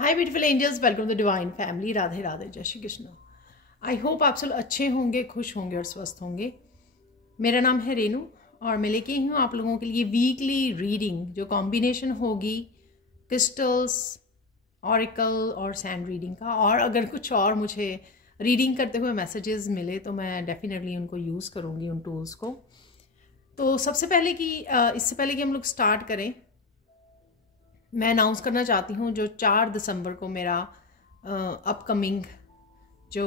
Hi beautiful angels, welcome to divine family. Radhe Radhe, जय Shri Krishna. I hope आप सब अच्छे होंगे, खुश होंगे और स्वस्थ होंगे। मेरा नाम है रेनू और मैं लेके आई हूँ आप लोगों के लिए वीकली रीडिंग, जो कॉम्बिनेशन होगी क्रिस्टल्स, ऑरिकल और सैंड रीडिंग का। और अगर कुछ और मुझे रीडिंग करते हुए मैसेजेस मिले तो मैं डेफिनेटली उनको यूज़ करूँगी, उन टूल्स को। तो सबसे पहले इससे पहले कि हम लोग स्टार्ट करें, मैं अनाउंस करना चाहती हूँ जो 4 दिसंबर को मेरा अपकमिंग जो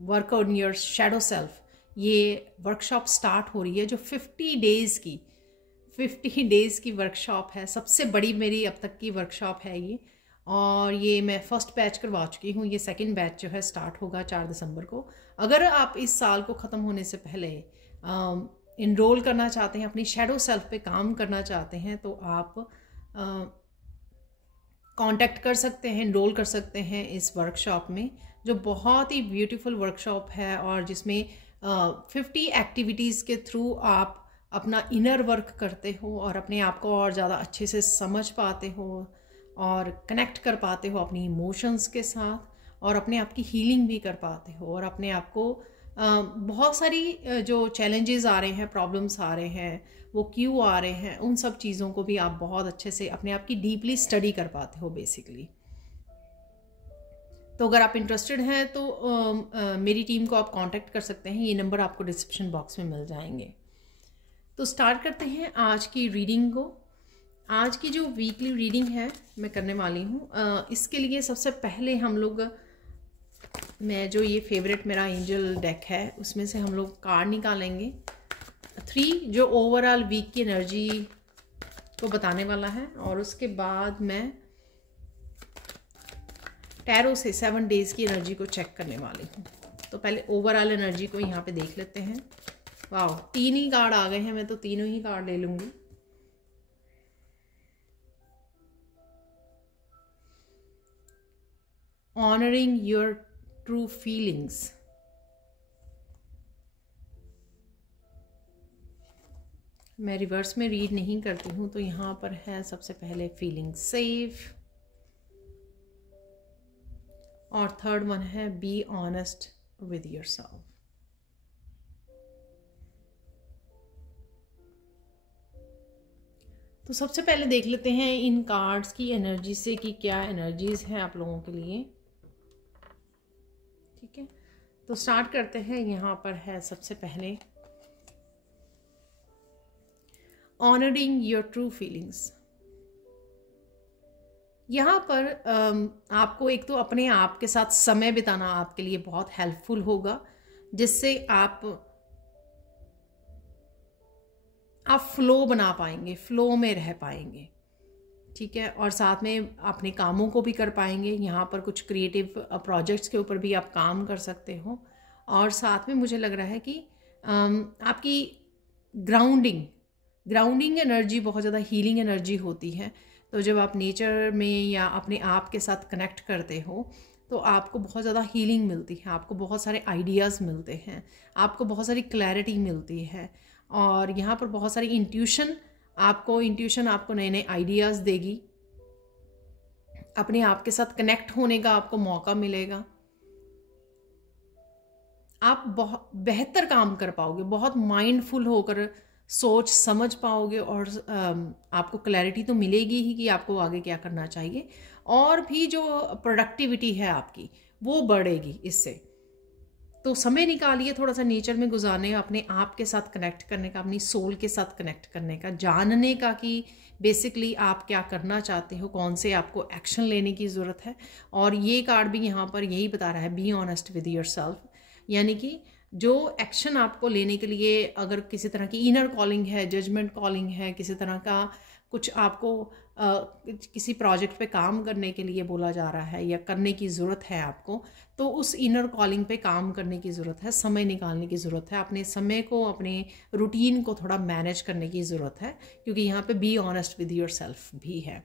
work on your shadow self, ये वर्कशॉप स्टार्ट हो रही है, जो 50 डेज़ की वर्कशॉप है। सबसे बड़ी मेरी अब तक की वर्कशॉप है ये, और ये मैं फर्स्ट बैच करवा चुकी हूँ। ये सेकंड बैच जो है स्टार्ट होगा 4 दिसंबर को। अगर आप इस साल को ख़त्म होने से पहले इनरोल करना चाहते हैं, अपनी शैडो सेल्फ पे काम करना चाहते हैं, तो आप कांटेक्ट कर सकते हैं, इनरोल कर सकते हैं इस वर्कशॉप में, जो बहुत ही ब्यूटीफुल वर्कशॉप है और जिसमें 50 एक्टिविटीज़ के थ्रू आप अपना इनर वर्क करते हो और अपने आप को और ज़्यादा अच्छे से समझ पाते हो और कनेक्ट कर पाते हो अपनी इमोशंस के साथ, और अपने आप की हीलिंग भी कर पाते हो। और अपने आप को बहुत सारी जो चैलेंजेस आ रहे हैं, प्रॉब्लम्स आ रहे हैं, वो क्यों आ रहे हैं, उन सब चीज़ों को भी आप बहुत अच्छे से अपने आप की डीपली स्टडी कर पाते हो बेसिकली। तो अगर आप इंटरेस्टेड हैं तो मेरी टीम को आप कांटेक्ट कर सकते हैं। ये नंबर आपको डिस्क्रिप्शन बॉक्स में मिल जाएंगे। तो स्टार्ट करते हैं आज की रीडिंग को। आज की जो वीकली रीडिंग है मैं करने वाली हूँ, इसके लिए सबसे पहले हम लोग, मैं जो ये फेवरेट मेरा एंजल डेक है उसमें से हम लोग कार्ड निकालेंगे। 3 जो ओवरऑल वीक की एनर्जी को बताने वाला है, और उसके बाद मैं टैरो से 7 डेज़ की एनर्जी को चेक करने वाली हूँ। तो पहले ओवरऑल एनर्जी को यहाँ पे देख लेते हैं। वाह, 3 ही कार्ड आ गए हैं, मैं तो तीनों ही कार्ड ले लूँगी। Honouring your true feelings. मैं रिवर्स में रीड नहीं करती हूँ, तो यहाँ पर है सबसे पहले फीलिंग सेफ, और थर्ड वन है बी ऑनेस्ट विद योरसेल्फ। तो सबसे पहले देख लेते हैं इन कार्ड्स की एनर्जी से कि क्या एनर्जीज हैं आप लोगों के लिए। ठीक है, तो स्टार्ट करते हैं। यहाँ पर है सबसे पहले ऑनरिंग योर ट्रू फीलिंग्स। यहाँ पर आपको एक तो अपने आप के साथ समय बिताना आपके लिए बहुत हेल्पफुल होगा, जिससे आप फ्लो बना पाएंगे, फ्लो में रह पाएंगे। ठीक है, और साथ में अपने कामों को भी कर पाएंगे। यहाँ पर कुछ क्रिएटिव प्रोजेक्ट्स के ऊपर भी आप काम कर सकते हो, और साथ में मुझे लग रहा है कि आपकी ग्राउंडिंग एनर्जी बहुत ज़्यादा हीलिंग एनर्जी होती है। तो जब आप नेचर में या अपने आप के साथ कनेक्ट करते हो तो आपको बहुत ज़्यादा हीलिंग मिलती है, आपको बहुत सारे आइडियाज़ मिलते हैं, आपको बहुत सारी क्लैरिटी मिलती है। और यहाँ पर बहुत सारी इंट्यूशन आपको नए नए आइडियाज़ देगी। अपने आप के साथ कनेक्ट होने का आपको मौका मिलेगा। आप बहुत बेहतर काम कर पाओगे, बहुत माइंडफुल होकर सोच समझ पाओगे, और आपको क्लैरिटी तो मिलेगी ही कि आपको आगे क्या करना चाहिए, और भी जो प्रोडक्टिविटी है आपकी वो बढ़ेगी इससे। तो समय निकालिए थोड़ा सा नेचर में गुजारने का, अपने आप के साथ कनेक्ट करने का, अपनी सोल के साथ कनेक्ट करने का, जानने का कि बेसिकली आप क्या करना चाहते हो, कौन से आपको एक्शन लेने की ज़रूरत है। और ये कार्ड भी यहाँ पर यही बता रहा है, बी ऑनेस्ट विद योरसेल्फ, यानी कि जो एक्शन आपको लेने के लिए, अगर किसी तरह की इनर कॉलिंग है, जजमेंट कॉलिंग है, किसी तरह का कुछ आपको किसी प्रोजेक्ट पे काम करने के लिए बोला जा रहा है या करने की ज़रूरत है आपको, तो उस इनर कॉलिंग पे काम करने की ज़रूरत है, समय निकालने की ज़रूरत है, अपने समय को, अपने रूटीन को थोड़ा मैनेज करने की ज़रूरत है, क्योंकि यहाँ पे बी ऑनेस्ट विद योरसेल्फ भी है।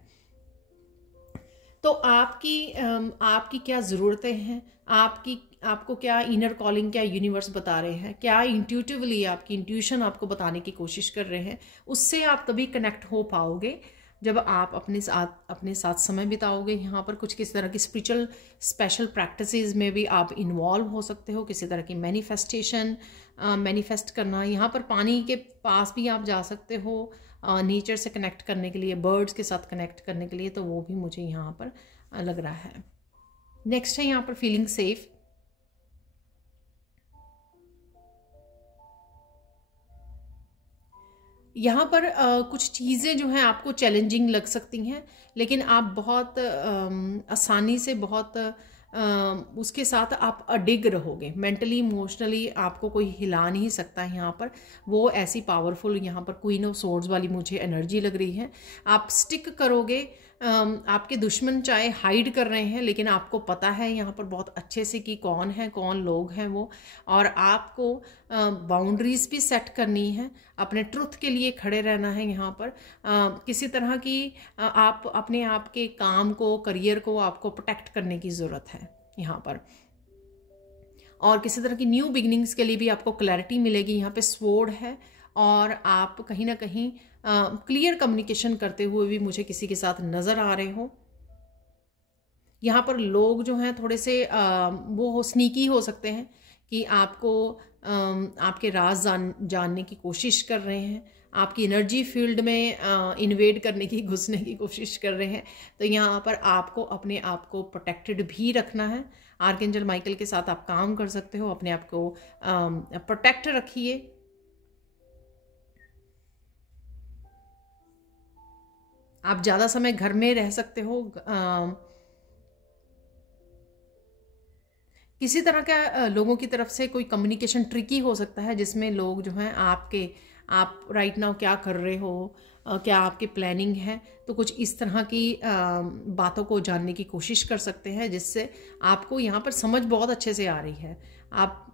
तो आपकी क्या ज़रूरतें हैं, आपको क्या इनर कॉलिंग, क्या यूनिवर्स बता रहे हैं, क्या इंट्यूटिवली आपकी इंट्यूशन आपको बताने की कोशिश कर रहे हैं, उससे आप तभी कनेक्ट हो पाओगे जब आप अपने साथ समय बिताओगे यहाँ पर, कुछ किसी तरह की स्पिरिचुअल स्पेशल प्रैक्टिसेस में भी आप इन्वॉल्व हो सकते हो, किसी तरह की मैनिफेस्ट करना। यहाँ पर पानी के पास भी आप जा सकते हो नेचर से कनेक्ट करने के लिए, बर्ड्स के साथ कनेक्ट करने के लिए, तो वो भी मुझे यहाँ पर लग रहा है। नेक्स्ट है यहाँ पर फीलिंग सेफ। यहाँ पर कुछ चीज़ें जो हैं आपको चैलेंजिंग लग सकती हैं, लेकिन आप बहुत आसानी से उसके साथ आप अडिग रहोगे। मेंटली इमोशनली आपको कोई हिला नहीं सकता है यहाँ पर। वो ऐसी पावरफुल यहाँ पर क्वीन ऑफ सोर्ड्स वाली मुझे एनर्जी लग रही है। आप स्टिक करोगे। आपके दुश्मन चाहे हाइड कर रहे हैं, लेकिन आपको पता है यहाँ पर बहुत अच्छे से कि कौन है, कौन लोग हैं वो, और आपको बाउंड्रीज भी सेट करनी है, अपने ट्रुथ के लिए खड़े रहना है यहाँ पर। किसी तरह की आप अपने आप के काम को, करियर को आपको प्रोटेक्ट करने की ज़रूरत है यहाँ पर। और किसी तरह की न्यू बिगिनिंग्स के लिए भी आपको क्लैरिटी मिलेगी। यहाँ पे स्वॉर्ड है, और आप कहीं ना कहीं क्लियर कम्युनिकेशन करते हुए भी मुझे किसी के साथ नज़र आ रहे हो। यहाँ पर लोग जो हैं थोड़े से वो स्नीकी हो सकते हैं कि आपको आपके राज जानने की कोशिश कर रहे हैं, आपकी एनर्जी फील्ड में इन्वेड करने की, घुसने की कोशिश कर रहे हैं। तो यहाँ पर आपको अपने आप को प्रोटेक्टेड भी रखना है। आर्कएंजल माइकल के साथ आप काम कर सकते हो, अपने आप को प्रोटेक्ट रखिए। आप ज़्यादा समय घर में रह सकते हो। किसी तरह का लोगों की तरफ से कोई कम्युनिकेशन ट्रिकी हो सकता है, जिसमें लोग जो हैं आप राइट नाउ क्या कर रहे हो, क्या आपकी प्लानिंग है, तो कुछ इस तरह की बातों को जानने की कोशिश कर सकते हैं, जिससे आपको यहाँ पर समझ बहुत अच्छे से आ रही है। आप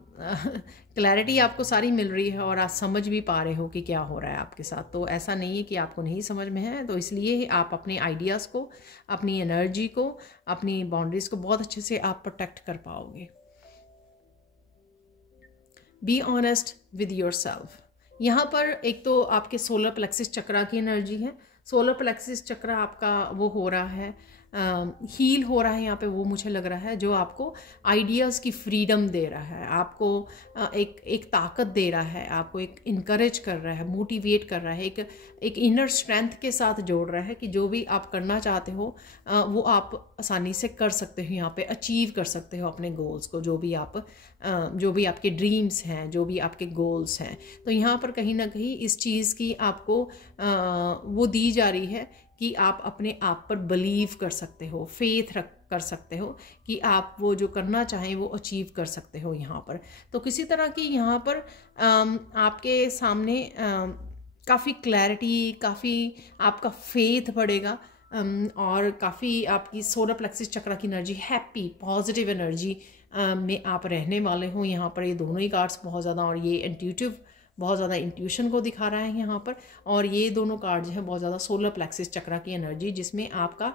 क्लैरिटी आपको सारी मिल रही है, और आप समझ भी पा रहे हो कि क्या हो रहा है आपके साथ। तो ऐसा नहीं है कि आपको नहीं समझ में है। तो इसलिए आप अपने आइडियाज़ को, अपनी एनर्जी को, अपनी बाउंड्रीज को बहुत अच्छे से आप प्रोटेक्ट कर पाओगे। Be honest with your self. यहाँ पर एक तो आपके सोलर प्लेक्सिस चक्रा की एनर्जी है। सोलर प्लेक्सिस चक्रा आपका वो हो रहा है, हील हो रहा है यहाँ पे, वो मुझे लग रहा है, जो आपको आइडियाज़ की फ्रीडम दे रहा है, आपको एक ताकत दे रहा है, आपको एक इनकरेज कर रहा है, मोटिवेट कर रहा है, एक इनर स्ट्रेंथ के साथ जोड़ रहा है कि जो भी आप करना चाहते हो वो आप आसानी से कर सकते हो, यहाँ पे अचीव कर सकते हो अपने गोल्स को, जो भी आपके ड्रीम्स हैं, जो भी आपके गोल्स हैं। तो यहाँ पर कहीं ना कहीं इस चीज़ की आपको वो दी जा रही है कि आप अपने आप पर बिलीव कर सकते हो, फेथ कर सकते हो कि आप वो जो करना चाहें वो अचीव कर सकते हो यहाँ पर। तो किसी तरह की यहाँ पर आपके सामने काफ़ी क्लैरिटी, काफ़ी आपका फेथ बढ़ेगा, और काफ़ी आपकी सोलर प्लेक्सिस चक्रा की एनर्जी, हैप्पी पॉजिटिव एनर्जी में आप रहने वाले हो यहाँ पर। ये दोनों ही कार्ड्स बहुत ज़्यादा, और ये इंट्यूटिव, बहुत ज़्यादा इंट्यूशन को दिखा रहा है यहाँ पर। और ये दोनों कार्ड जो है बहुत ज़्यादा सोलर प्लेक्सिस चक्रा की एनर्जी, जिसमें आपका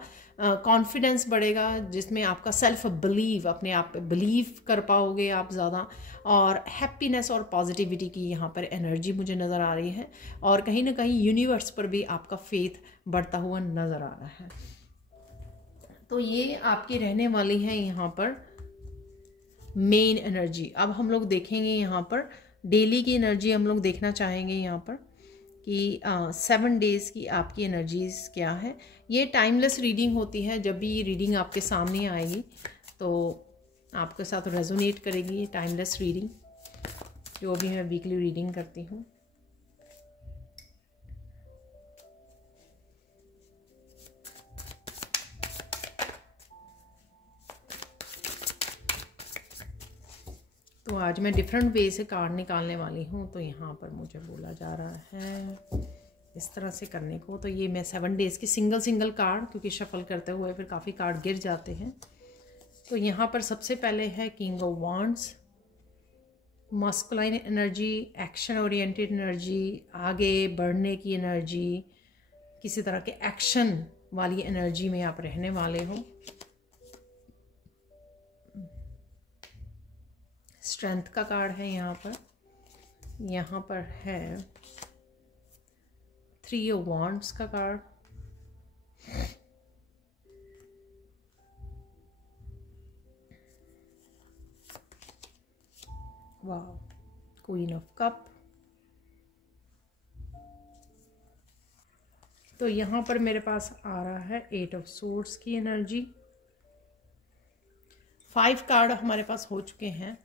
कॉन्फिडेंस बढ़ेगा, जिसमें आपका सेल्फ बिलीव, अपने आप पे बिलीव कर पाओगे आप ज़्यादा, और हैप्पीनेस और पॉजिटिविटी की यहाँ पर एनर्जी मुझे नज़र आ रही है। और कहीं ना कहीं यूनिवर्स पर भी आपका फेथ बढ़ता हुआ नज़र आ रहा है। तो ये आपकी रहने वाली है यहाँ पर मेन एनर्जी। अब हम लोग देखेंगे यहाँ पर डेली की एनर्जी, हम लोग देखना चाहेंगे यहाँ पर कि 7 डेज़ की आपकी एनर्जीज़ क्या है। ये टाइमलेस रीडिंग होती है, जब भी ये रीडिंग आपके सामने आएगी तो आपके साथ रेजोनेट करेगी ये टाइमलेस रीडिंग, जो भी मैं वीकली रीडिंग करती हूँ। तो आज मैं डिफरेंट वे से कार्ड निकालने वाली हूँ। तो यहाँ पर मुझे बोला जा रहा है इस तरह से करने को। तो ये मैं 7 डेज़ की सिंगल कार्ड, क्योंकि शफल करते हुए फिर काफ़ी कार्ड गिर जाते हैं। तो यहाँ पर सबसे पहले है king of wands, masculine energy, action oriented energy, आगे बढ़ने की एनर्जी, किसी तरह के एक्शन वाली एनर्जी में आप रहने वाले हो। स्ट्रेंथ का कार्ड है यहाँ पर है 3 ऑफ वांड्स का कार्ड, वाह, क्वीन ऑफ कप। तो यहाँ पर मेरे पास आ रहा है 8 ऑफ सोर्ड्स की एनर्जी। 5 कार्ड हमारे पास हो चुके हैं।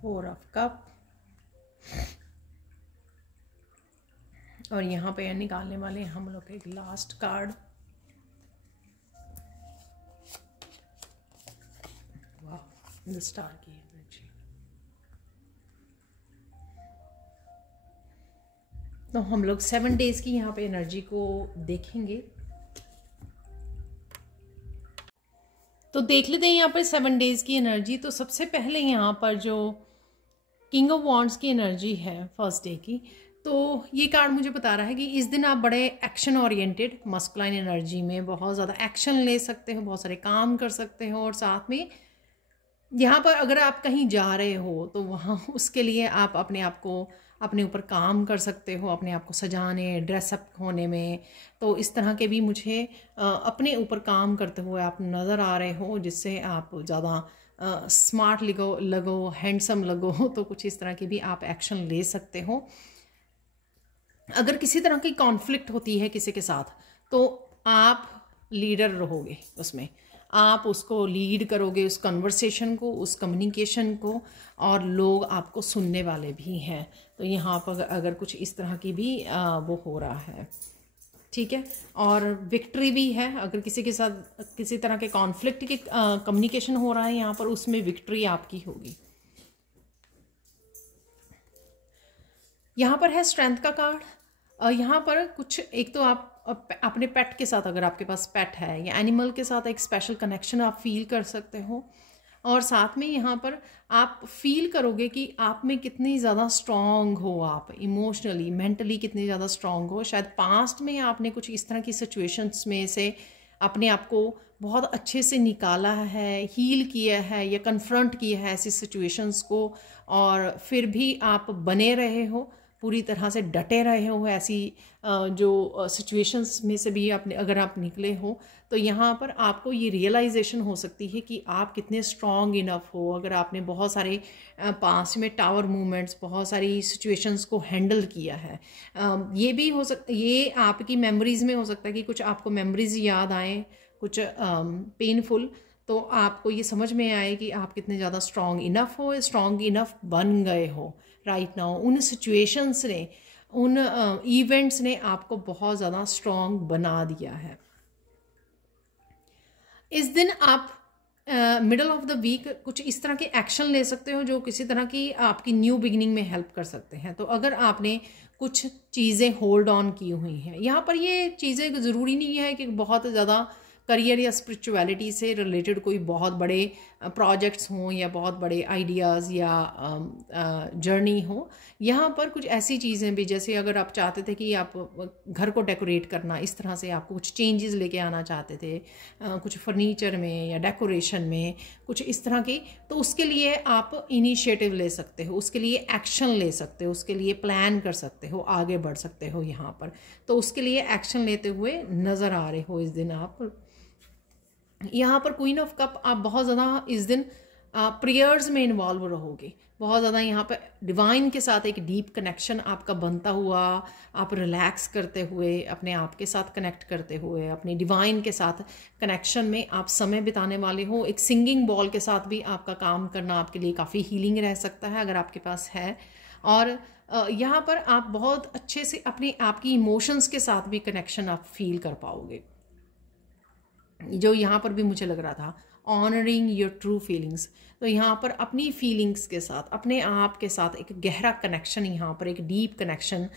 फोर ऑफ कप, और यहाँ पे निकालने वाले हैं हम लोग एक लास्ट कार्ड। वाह, द स्टार की एनर्जी। तो हम लोग 7 डेज की यहाँ पे एनर्जी को देखेंगे। तो देख लेते हैं यहाँ पर 7 डेज की एनर्जी। तो सबसे पहले यहाँ पर जो किंग ऑफ वॉन्ड्स की एनर्जी है फर्स्ट डे की, तो ये कार्ड मुझे बता रहा है कि इस दिन आप बड़े एक्शन ओरिएंटेड मस्कुलाइन एनर्जी में बहुत ज़्यादा एक्शन ले सकते हो, बहुत सारे काम कर सकते हो, और साथ में यहाँ पर अगर आप कहीं जा रहे हो तो वहाँ उसके लिए आप अपने आप को अपने ऊपर काम कर सकते हो, अपने आप को सजाने, ड्रेसअप होने में। तो इस तरह के भी मुझे अपने ऊपर काम करते हुए आप नज़र आ रहे हो, जिससे आप ज़्यादा स्मार्ट लगो, हैंडसम लगो। तो कुछ इस तरह के भी आप एक्शन ले सकते हो। अगर किसी तरह की कॉन्फ्लिक्ट होती है किसी के साथ, तो आप लीडर रहोगे उसमें, आप उसको लीड करोगे, उस कन्वर्सेशन को, उस कम्युनिकेशन को, और लोग आपको सुनने वाले भी हैं। तो यहाँ पर अगर कुछ इस तरह की भी वो हो रहा है, ठीक है। और विक्ट्री भी है, अगर किसी के साथ किसी तरह के कॉन्फ्लिक्ट की कम्युनिकेशन हो रहा है यहाँ पर, उसमें विक्ट्री आपकी होगी। यहाँ पर है स्ट्रेंथ का कार्ड। यहाँ पर कुछ एक तो आप अपने पेट के साथ, अगर आपके पास पेट है या एनिमल के साथ, एक स्पेशल कनेक्शन आप फील कर सकते हो। और साथ में यहाँ पर आप फील करोगे कि आप में कितनी ज़्यादा स्ट्रॉन्ग हो, आप इमोशनली, मेंटली कितनी ज़्यादा स्ट्रॉन्ग हो। शायद पास्ट में आपने कुछ इस तरह की सिचुएशंस में से अपने आप को बहुत अच्छे से निकाला है, हील किया है या कन्फ्रंट किया है ऐसी सिचुएशंस को, और फिर भी आप बने रहे हो, पूरी तरह से डटे रहे हो ऐसी जो सिचुएशंस में से भी आपने अगर आप निकले हो, तो यहाँ पर आपको ये रियलाइजेशन हो सकती है कि आप कितने स्ट्रॉन्ग इनफ हो। अगर आपने बहुत सारे पास्ट में टावर मूवमेंट्स, बहुत सारी सिचुएशंस को हैंडल किया है, ये भी हो सकता, ये आपकी मेमोरीज में हो सकता है कि कुछ आपको मेमोरीज याद आए, कुछ पेनफुल, तो आपको ये समझ में आए कि आप कितने ज़्यादा स्ट्रॉन्ग इनफ हो, स्ट्रॉन्ग इनफ बन गए हो राइट नाउ। उन सिचुएशंस ने, उन इवेंट्स ने आपको बहुत ज़्यादा स्ट्रॉन्ग बना दिया है। इस दिन आप मिडल ऑफ द वीक कुछ इस तरह के एक्शन ले सकते हो जो किसी तरह की आपकी न्यू बिगिनिंग में हेल्प कर सकते हैं। तो अगर आपने कुछ चीज़ें होल्ड ऑन की हुई हैं, यहाँ पर ये चीज़ें ज़रूरी नहीं है कि बहुत ज़्यादा करियर या स्पिरिचुअलिटी से रिलेटेड कोई बहुत बड़े प्रोजेक्ट्स हों या बहुत बड़े आइडियाज़ या जर्नी हो। यहाँ पर कुछ ऐसी चीज़ें भी, जैसे अगर आप चाहते थे कि आप घर को डेकोरेट करना, इस तरह से आपको कुछ चेंजेस लेके आना चाहते थे कुछ फर्नीचर में या डेकोरेशन में, कुछ इस तरह की, तो उसके लिए आप इनिशिएटिव ले सकते हो, उसके लिए एक्शन ले सकते हो, उसके लिए प्लान कर सकते हो, आगे बढ़ सकते हो यहाँ पर। तो उसके लिए एक्शन लेते हुए नज़र आ रहे हो इस दिन आप। यहाँ पर क्वीन ऑफ कप, आप बहुत ज़्यादा इस दिन प्रेयर्स में इन्वॉल्व रहोगे, बहुत ज़्यादा यहाँ पर डिवाइन के साथ एक डीप कनेक्शन आपका बनता हुआ, आप रिलैक्स करते हुए, अपने आप के साथ कनेक्ट करते हुए, अपने डिवाइन के साथ कनेक्शन में आप समय बिताने वाले हो। एक सिंगिंग बॉल के साथ भी आपका काम करना आपके लिए काफ़ी हीलिंग रह सकता है अगर आपके पास है। और यहाँ पर आप बहुत अच्छे से अपने आपकी इमोशंस के साथ भी कनेक्शन आप फील कर पाओगे, जो यहाँ पर भी मुझे लग रहा था, ऑनरिंग योर ट्रू फीलिंग्स। तो यहाँ पर अपनी फीलिंग्स के साथ, अपने आप के साथ एक गहरा कनेक्शन, यहाँ पर एक डीप कनेक्शन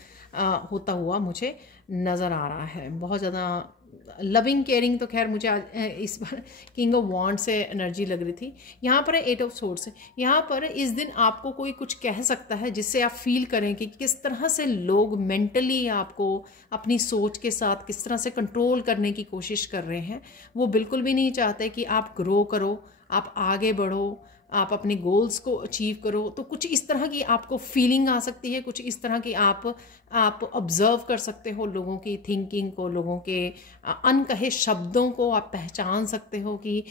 होता हुआ मुझे नज़र आ रहा है। बहुत ज़्यादा लविंग केयरिंग, तो खैर मुझे आज इस बार किंग ऑफ वॉन्ड से एनर्जी लग रही थी। यहाँ पर 8 ऑफ सोर्ड्स है। यहाँ पर इस दिन आपको कोई कुछ कह सकता है जिससे आप फील करें कि किस तरह से लोग मेंटली आपको अपनी सोच के साथ किस तरह से कंट्रोल करने की कोशिश कर रहे हैं। वो बिल्कुल भी नहीं चाहते कि आप ग्रो करो, आप आगे बढ़ो, आप अपने गोल्स को अचीव करो। तो कुछ इस तरह की आपको फीलिंग आ सकती है, कुछ इस तरह की आप ऑब्जर्व कर सकते हो लोगों की थिंकिंग को, लोगों के अनकहे शब्दों को आप पहचान सकते हो कि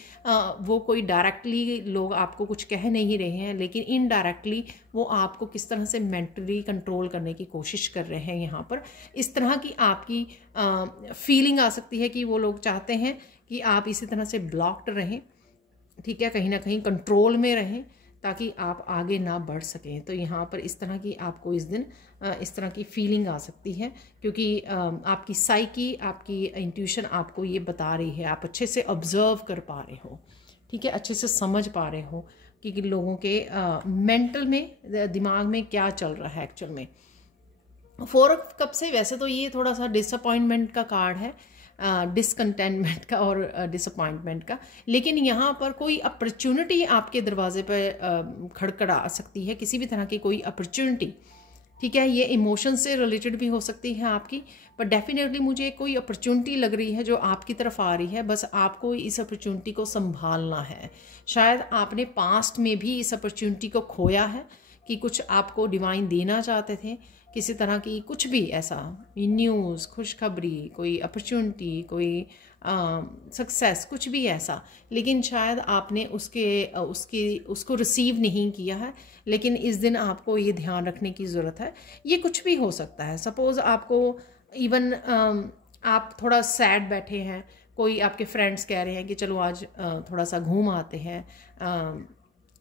वो कोई डायरेक्टली लोग आपको कुछ कह नहीं रहे हैं, लेकिन इनडायरेक्टली वो आपको किस तरह से मेंटली कंट्रोल करने की कोशिश कर रहे हैं। यहाँ पर इस तरह की आपकी फीलिंग आ सकती है कि वो लोग चाहते हैं कि आप इसी तरह से ब्लॉक्ड रहें, ठीक है, कहीं ना कहीं कंट्रोल में रहें ताकि आप आगे ना बढ़ सकें। तो यहाँ पर इस तरह की आपको इस दिन इस तरह की फीलिंग आ सकती है, क्योंकि आपकी साइकी, आपकी इंट्यूशन आपको ये बता रही है, आप अच्छे से ऑब्जर्व कर पा रहे हो, ठीक है, अच्छे से समझ पा रहे हो कि लोगों के मेंटल में, दिमाग में क्या चल रहा है एक्चुअल में। 4 ऑफ कप से वैसे तो ये थोड़ा सा डिसअपॉइंटमेंट का कार्ड है, डिसकंटेंटमेंट का और डिसअपॉइंटमेंट का, लेकिन यहाँ पर कोई अपॉर्चुनिटी आपके दरवाजे पर खड़खड़ा सकती है, किसी भी तरह की कोई अपॉर्चुनिटी, ठीक है। ये इमोशन से रिलेटेड भी हो सकती है आपकी, पर डेफिनेटली मुझे कोई अपॉर्चुनिटी लग रही है जो आपकी तरफ आ रही है, बस आपको इस अपॉर्चुनिटी को संभालना है। शायद आपने पास्ट में भी इस अपॉर्चुनिटी को खोया है कि कुछ आपको डिवाइन देना चाहते थे, किसी तरह की कुछ भी ऐसा न्यूज़, खुशखबरी, कोई अपॉर्चुनिटी, कोई सक्सेस, कुछ भी ऐसा, लेकिन शायद आपने उसको रिसीव नहीं किया है। लेकिन इस दिन आपको ये ध्यान रखने की ज़रूरत है, ये कुछ भी हो सकता है। सपोज़ आपको इवन आप थोड़ा सैड बैठे हैं, कोई आपके फ्रेंड्स कह रहे हैं कि चलो आज थोड़ा सा घूम आते हैं,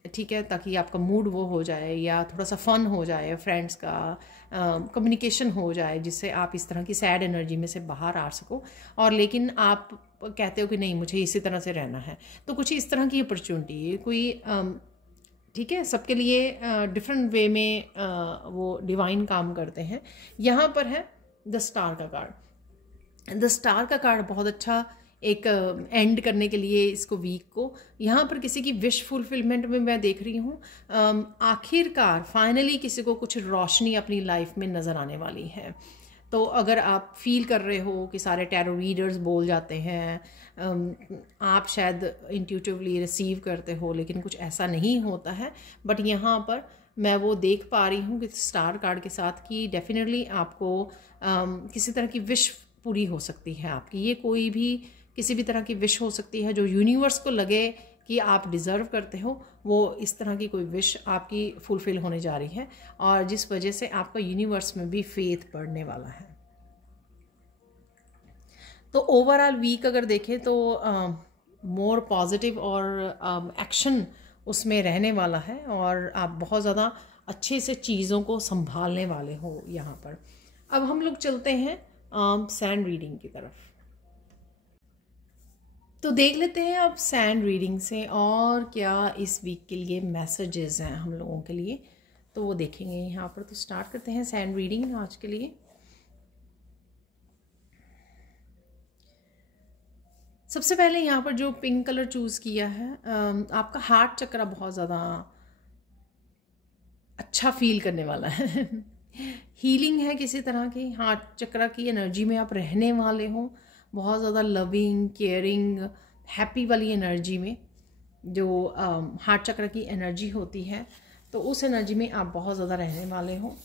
ठीक है, ताकि आपका मूड वो हो जाए, या थोड़ा सा फन हो जाए, फ्रेंड्स का कम्युनिकेशन हो जाए, जिससे आप इस तरह की सैड एनर्जी में से बाहर आ सको। और लेकिन आप कहते हो कि नहीं, मुझे इसी तरह से रहना है, तो कुछ इस तरह की अपॉर्चुनिटी है कोई, ठीक है, सबके लिए डिफरेंट वे में वो डिवाइन काम करते हैं। यहाँ पर है द स्टार का कार्ड। द स्टार का कार्ड बहुत अच्छा एक एंड करने के लिए इसको वीक को, यहाँ पर किसी की विश फुलफिलमेंट में मैं देख रही हूँ। आखिरकार फाइनली किसी को कुछ रोशनी अपनी लाइफ में नज़र आने वाली है। तो अगर आप फील कर रहे हो कि सारे टैरो रीडर्स बोल जाते हैं, आप शायद इंट्यूटिवली रिसीव करते हो, लेकिन कुछ ऐसा नहीं होता है, बट यहाँ पर मैं वो देख पा रही हूँ कि स्टार कार्ड के साथ कि डेफिनेटली आपको किसी तरह की विश पूरी हो सकती है आपकी। ये कोई भी किसी भी तरह की विश हो सकती है जो यूनिवर्स को लगे कि आप डिज़र्व करते हो, वो इस तरह की कोई विश आपकी फुलफिल होने जा रही है, और जिस वजह से आपका यूनिवर्स में भी फेथ बढ़ने वाला है। तो ओवरऑल वीक अगर देखें तो मोर पॉजिटिव और एक्शन उसमें रहने वाला है, और आप बहुत ज़्यादा अच्छे से चीज़ों को संभालने वाले हो यहाँ पर। अब हम लोग चलते हैं सैंड रीडिंग की तरफ। तो देख लेते हैं अब सैंड रीडिंग से और क्या इस वीक के लिए मैसेजेस हैं हम लोगों के लिए, तो वो देखेंगे यहाँ पर। तो स्टार्ट करते हैं सैंड रीडिंग आज के लिए। सबसे पहले यहाँ पर जो पिंक कलर चूज़ किया है, आपका हार्ट चक्र बहुत ज़्यादा अच्छा फील करने वाला है। हीलिंग है किसी तरह की, हार्ट चक्र की एनर्जी में आप रहने वाले हो, बहुत ज़्यादा लविंग, केयरिंग, हैप्पी वाली एनर्जी में, जो हार्ट चक्र की एनर्जी होती है, तो उस एनर्जी में आप बहुत ज़्यादा रहने वाले हो।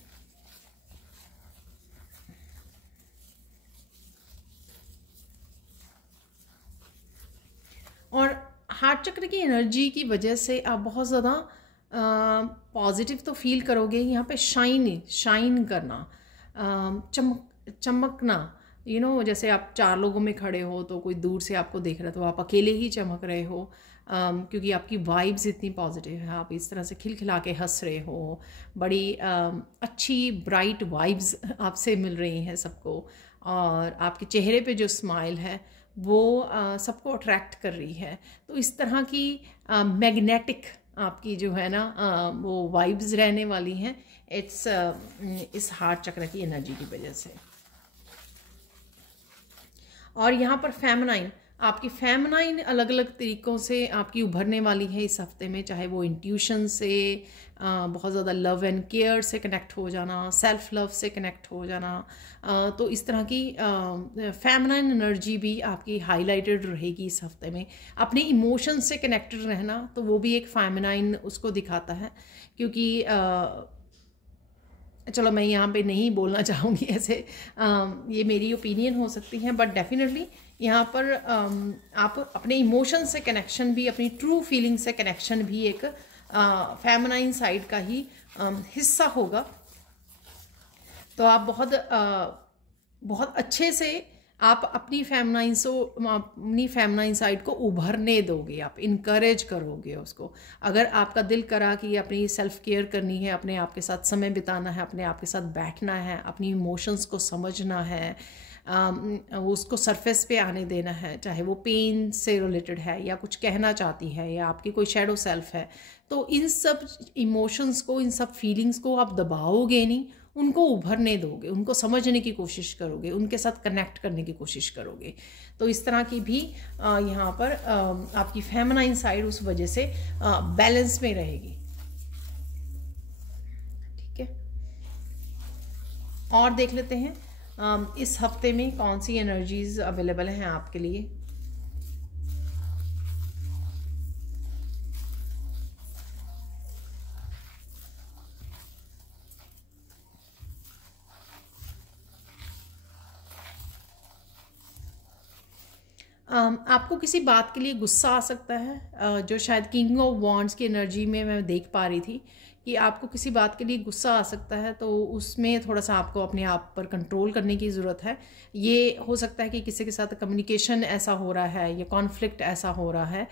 और हार्ट चक्र की एनर्जी की वजह से आप बहुत ज़्यादा पॉजिटिव तो फील करोगे। यहाँ पे शाइन करना, चमकना, जैसे आप 4 लोगों में खड़े हो तो कोई दूर से आपको देख रहा है तो आप अकेले ही चमक रहे हो, क्योंकि आपकी वाइब्स इतनी पॉजिटिव है, आप इस तरह से खिलखिला के हंस रहे हो, बड़ी अच्छी ब्राइट वाइब्स आपसे मिल रही हैं सबको, और आपके चेहरे पे जो स्माइल है वो सबको अट्रैक्ट कर रही है। तो इस तरह की मैग्नेटिक आपकी जो है ना वो वाइब्स रहने वाली हैं इस हार्ट चक्र की एनर्जी की वजह से। और यहाँ पर फेमिनाइन, आपकी फेमिनाइन अलग अलग तरीक़ों से आपकी उभरने वाली है इस हफ्ते में, चाहे वो इंट्यूशन से, बहुत ज़्यादा लव एंड केयर से कनेक्ट हो जाना, सेल्फ लव से कनेक्ट हो जाना, तो इस तरह की फेमिनाइन एनर्जी भी आपकी हाईलाइटेड रहेगी इस हफ्ते में। अपने इमोशन से कनेक्टेड रहना, तो वो भी एक फेमिनाइन उसको दिखाता है, क्योंकि चलो मैं यहाँ पे नहीं बोलना चाहूँगी ऐसे, ये मेरी ओपिनियन हो सकती है, बट डेफिनेटली यहाँ पर आप अपने इमोशन से कनेक्शन भी, अपनी ट्रू फीलिंग से कनेक्शन भी एक फेमिनाइन साइड का ही हिस्सा होगा। तो आप बहुत अच्छे से आप अपनी फेमिनाइन साइड को उभरने दोगे, आप इनकरेज करोगे उसको। अगर आपका दिल करा कि अपनी सेल्फ केयर करनी है, अपने आप के साथ समय बिताना है, अपने आप के साथ बैठना है, अपनी इमोशंस को समझना है, उसको सरफेस पे आने देना है, चाहे वो पेन से रिलेटेड है या कुछ कहना चाहती है या आपकी कोई शैडो सेल्फ है, तो इन सब इमोशंस को, इन सब फीलिंग्स को आप दबाओगे नहीं, उनको उभरने दोगे, उनको समझने की कोशिश करोगे, उनके साथ कनेक्ट करने की कोशिश करोगे। तो इस तरह की भी यहाँ पर आपकी फेमिनाइन साइड उस वजह से बैलेंस में रहेगी। ठीक है, और देख लेते हैं इस हफ्ते में कौन सी एनर्जीज अवेलेबल हैं आपके लिए। आपको किसी बात के लिए गुस्सा आ सकता है, जो शायद किंग ऑफ वॉन्ड्स की एनर्जी में मैं देख पा रही थी कि आपको किसी बात के लिए गुस्सा आ सकता है, तो उसमें थोड़ा सा आपको अपने आप पर कंट्रोल करने की ज़रूरत है। ये हो सकता है कि किसी के साथ कम्युनिकेशन ऐसा हो रहा है या कॉन्फ्लिक्ट ऐसा हो रहा है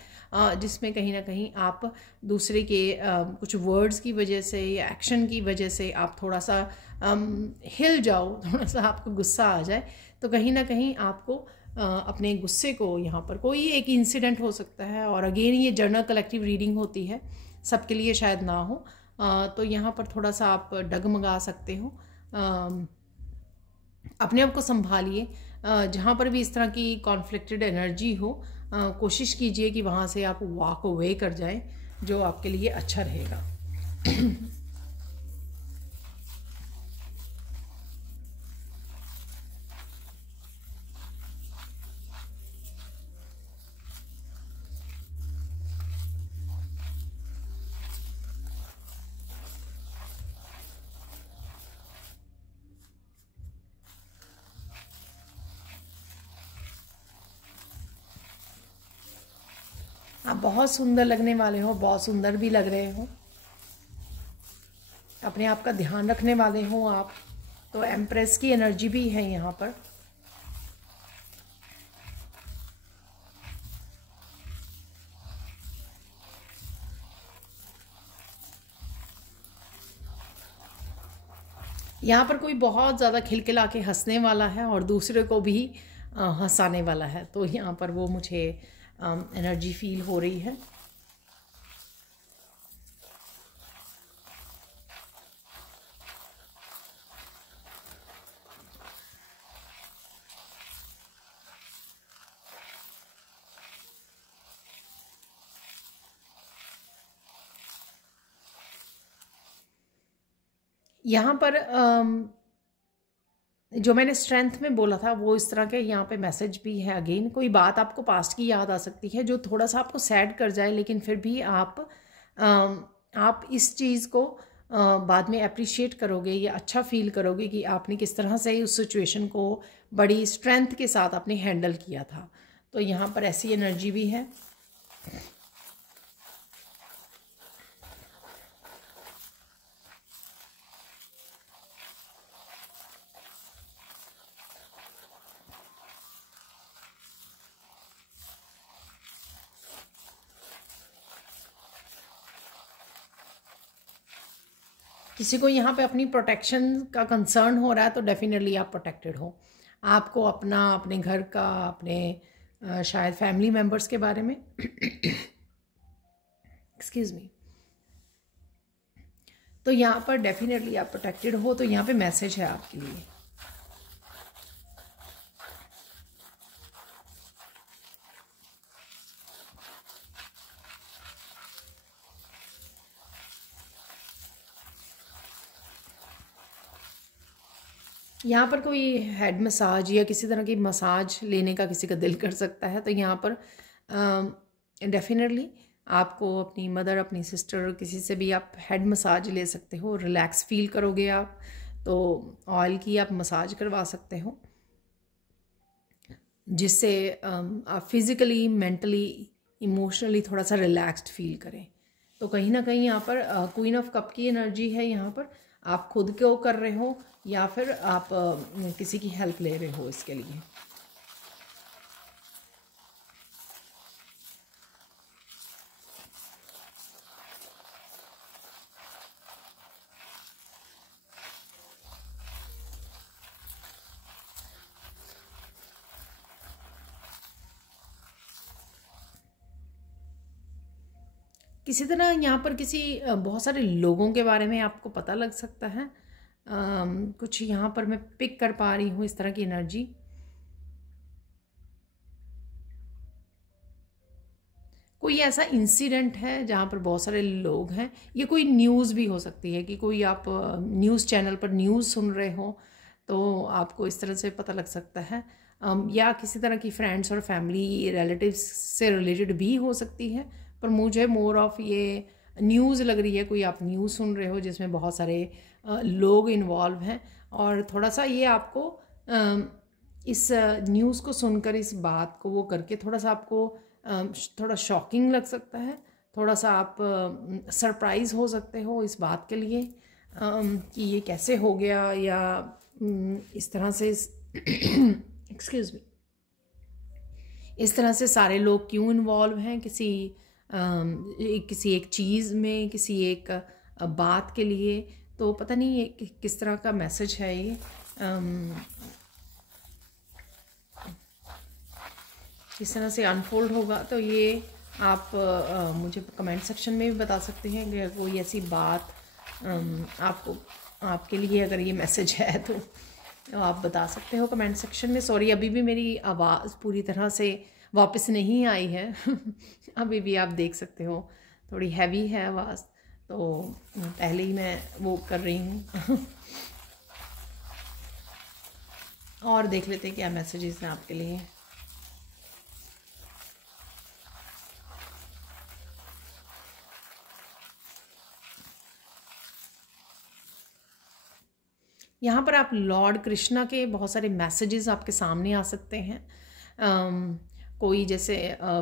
जिसमें कहीं ना कहीं आप दूसरे के कुछ वर्ड्स की वजह से या एक्शन की वजह से आप थोड़ा सा हिल जाओ, थोड़ा सा आपको गुस्सा आ जाए। तो कहीं ना कहीं आपको अपने गुस्से को, यहाँ पर कोई एक इंसिडेंट हो सकता है, और अगेन ये जर्नल कलेक्टिव रीडिंग होती है, सबके लिए शायद ना हो, तो यहाँ पर थोड़ा सा आप डगमगा सकते हो। अपने आप को संभालिए, जहाँ पर भी इस तरह की कॉन्फ्लिक्टेड एनर्जी हो, कोशिश कीजिए कि वहाँ से आप वॉक अवे कर जाएं, जो आपके लिए अच्छा रहेगा। आप बहुत सुंदर लगने वाले हो, बहुत सुंदर भी लग रहे हो, अपने आप का ध्यान रखने वाले हो आप। तो एम्प्रेस की एनर्जी भी है यहाँ पर। यहाँ पर कोई बहुत ज़्यादा खिलखिला के हंसने वाला है और दूसरे को भी हंसाने वाला है, तो यहाँ पर वो मुझे एनर्जी फील हो रही है। यहाँ पर जो मैंने स्ट्रेंथ में बोला था वो इस तरह के यहाँ पे मैसेज भी है। अगेन कोई बात आपको पास्ट की याद आ सकती है जो थोड़ा सा आपको सैड कर जाए, लेकिन फिर भी आप इस चीज़ को बाद में अप्रिशिएट करोगे या अच्छा फील करोगे कि आपने किस तरह से उस सिचुएशन को बड़ी स्ट्रेंथ के साथ आपने हैंडल किया था। तो यहाँ पर ऐसी एनर्जी भी है। किसी को यहाँ पे अपनी प्रोटेक्शन का कंसर्न हो रहा है तो डेफिनेटली आप प्रोटेक्टेड हो। आपको अपना, अपने घर का, अपने शायद फैमिली मेम्बर्स के बारे में एक्सक्यूज़ मी, तो यहाँ पर डेफिनेटली आप प्रोटेक्टेड हो। तो यहाँ पे मैसेज है आपके लिए। यहाँ पर कोई हेड मसाज या किसी तरह की मसाज लेने का किसी का दिल कर सकता है, तो यहाँ पर डेफिनेटली आपको अपनी मदर, अपनी सिस्टर, किसी से भी आप हेड मसाज ले सकते हो। रिलैक्स फील करोगे आप, तो ऑयल की आप मसाज करवा सकते हो, जिससे आप फिज़िकली, मेंटली, इमोशनली थोड़ा सा रिलैक्स्ड फील करें। तो कहीं ना कहीं यहाँ पर क्वीन ऑफ कप की एनर्जी है। यहाँ पर आप खुद को कर रहे हो या फिर आप किसी की हेल्प ले रहे हो इसके लिए। किसी तरह यहाँ पर किसी बहुत सारे लोगों के बारे में आपको पता लग सकता है। कुछ यहाँ पर मैं पिक कर पा रही हूँ इस तरह की एनर्जी। कोई ऐसा इंसिडेंट है जहाँ पर बहुत सारे लोग हैं। ये कोई न्यूज़ भी हो सकती है कि कोई आप न्यूज़ चैनल पर न्यूज़ सुन रहे हो, तो आपको इस तरह से पता लग सकता है। या किसी तरह की फ्रेंड्स और फैमिली रिलेटिव्स से रिलेटेड भी हो सकती है, पर मुझे मोर ऑफ ये न्यूज़ लग रही है। कोई आप न्यूज़ सुन रहे हो जिसमें बहुत सारे लोग इन्वॉल्व हैं, और थोड़ा सा ये आपको इस न्यूज़ को सुनकर, इस बात को वो करके थोड़ा सा आपको थोड़ा शॉकिंग लग सकता है। थोड़ा सा आप सरप्राइज़ हो सकते हो इस बात के लिए कि ये कैसे हो गया, या इस तरह से एक्सक्यूज़ मी, इस तरह से सारे लोग क्यों इन्वॉल्व हैं किसी एक चीज़ में, किसी एक बात के लिए। तो पता नहीं ये किस तरह का मैसेज है ये। किस तरह से अनफोल्ड होगा, तो ये आप मुझे कमेंट सेक्शन में भी बता सकते हैं कि कोई ऐसी बात आपको, आपके लिए अगर ये मैसेज है तो आप बता सकते हो कमेंट सेक्शन में। सॉरी, अभी भी मेरी आवाज़ पूरी तरह से वापस नहीं आई है अभी भी आप देख सकते हो थोड़ी हैवी है आवाज़, तो पहले ही मैं वो कर रही हूँ और देख लेते हैं क्या मैसेजेस हैं आपके लिए। यहाँ पर आप लॉर्ड कृष्णा के बहुत सारे मैसेजेस आपके सामने आ सकते हैं। कोई जैसे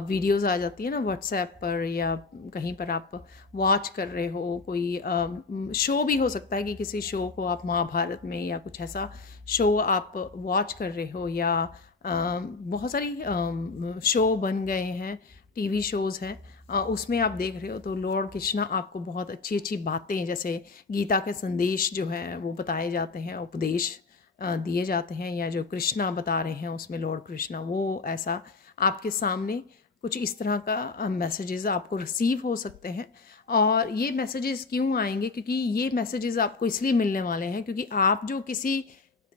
वीडियोस आ जाती है ना व्हाट्सएप पर, या कहीं पर आप वॉच कर रहे हो, कोई शो भी हो सकता है कि किसी शो को आप, महाभारत में या कुछ ऐसा शो आप वॉच कर रहे हो, या बहुत सारी शो बन गए हैं, टीवी शोज़ हैं, उसमें आप देख रहे हो, तो लॉर्ड कृष्णा आपको बहुत अच्छी अच्छी बातें, जैसे गीता के संदेश जो हैं वो बताए जाते हैं, उपदेश दिए जाते हैं, या जो कृष्णा बता रहे हैं उसमें लॉर्ड कृष्णा, वो ऐसा आपके सामने कुछ इस तरह का मैसेजेस आपको रिसीव हो सकते हैं। और ये मैसेजेस क्यों आएंगे, क्योंकि ये मैसेजेस आपको इसलिए मिलने वाले हैं क्योंकि आप जो किसी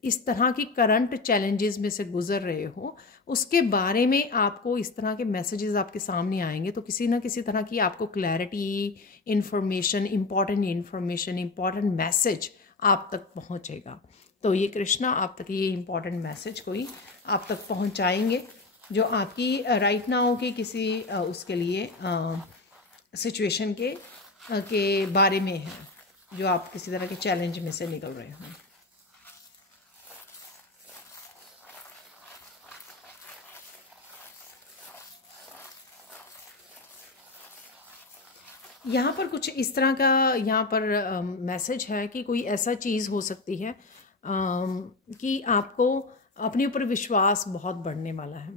इस तरह की करंट चैलेंजेस में से गुजर रहे हो, उसके बारे में आपको इस तरह के मैसेजेस आपके सामने आएंगे, तो किसी ना किसी तरह की आपको क्लैरिटी, इंफॉर्मेशन, इम्पॉर्टेंट मैसेज आप तक पहुंचेगा। तो ये कृष्णा आप तक ये इम्पॉर्टेंट मैसेज कोई आप तक पहुंचाएंगे, जो आपकी राइट नाउ के किसी उसके लिए सिचुएशन के बारे में है, जो आप किसी तरह के चैलेंज में से निकल रहे हो। यहाँ पर कुछ इस तरह का यहाँ पर मैसेज है कि कोई ऐसा चीज़ हो सकती है कि आपको अपने ऊपर विश्वास बहुत बढ़ने वाला है।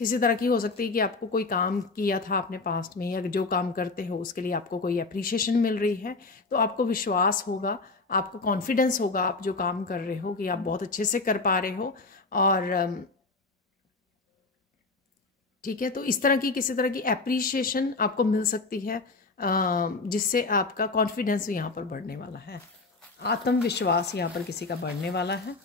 किसी तरह की हो सकती है कि आपको कोई काम किया था आपने पास्ट में, या जो काम करते हो उसके लिए आपको कोई अप्रिशिएशन मिल रही है, तो आपको विश्वास होगा, आपको कॉन्फिडेंस होगा, आप जो काम कर रहे हो कि आप बहुत अच्छे से कर पा रहे हो। और ठीक है, तो इस तरह की किसी तरह की एप्रिशिएशन आपको मिल सकती है, जिससे आपका कॉन्फिडेंस यहाँ पर बढ़ने वाला है, आत्मविश्वास यहाँ पर किसी का बढ़ने वाला है।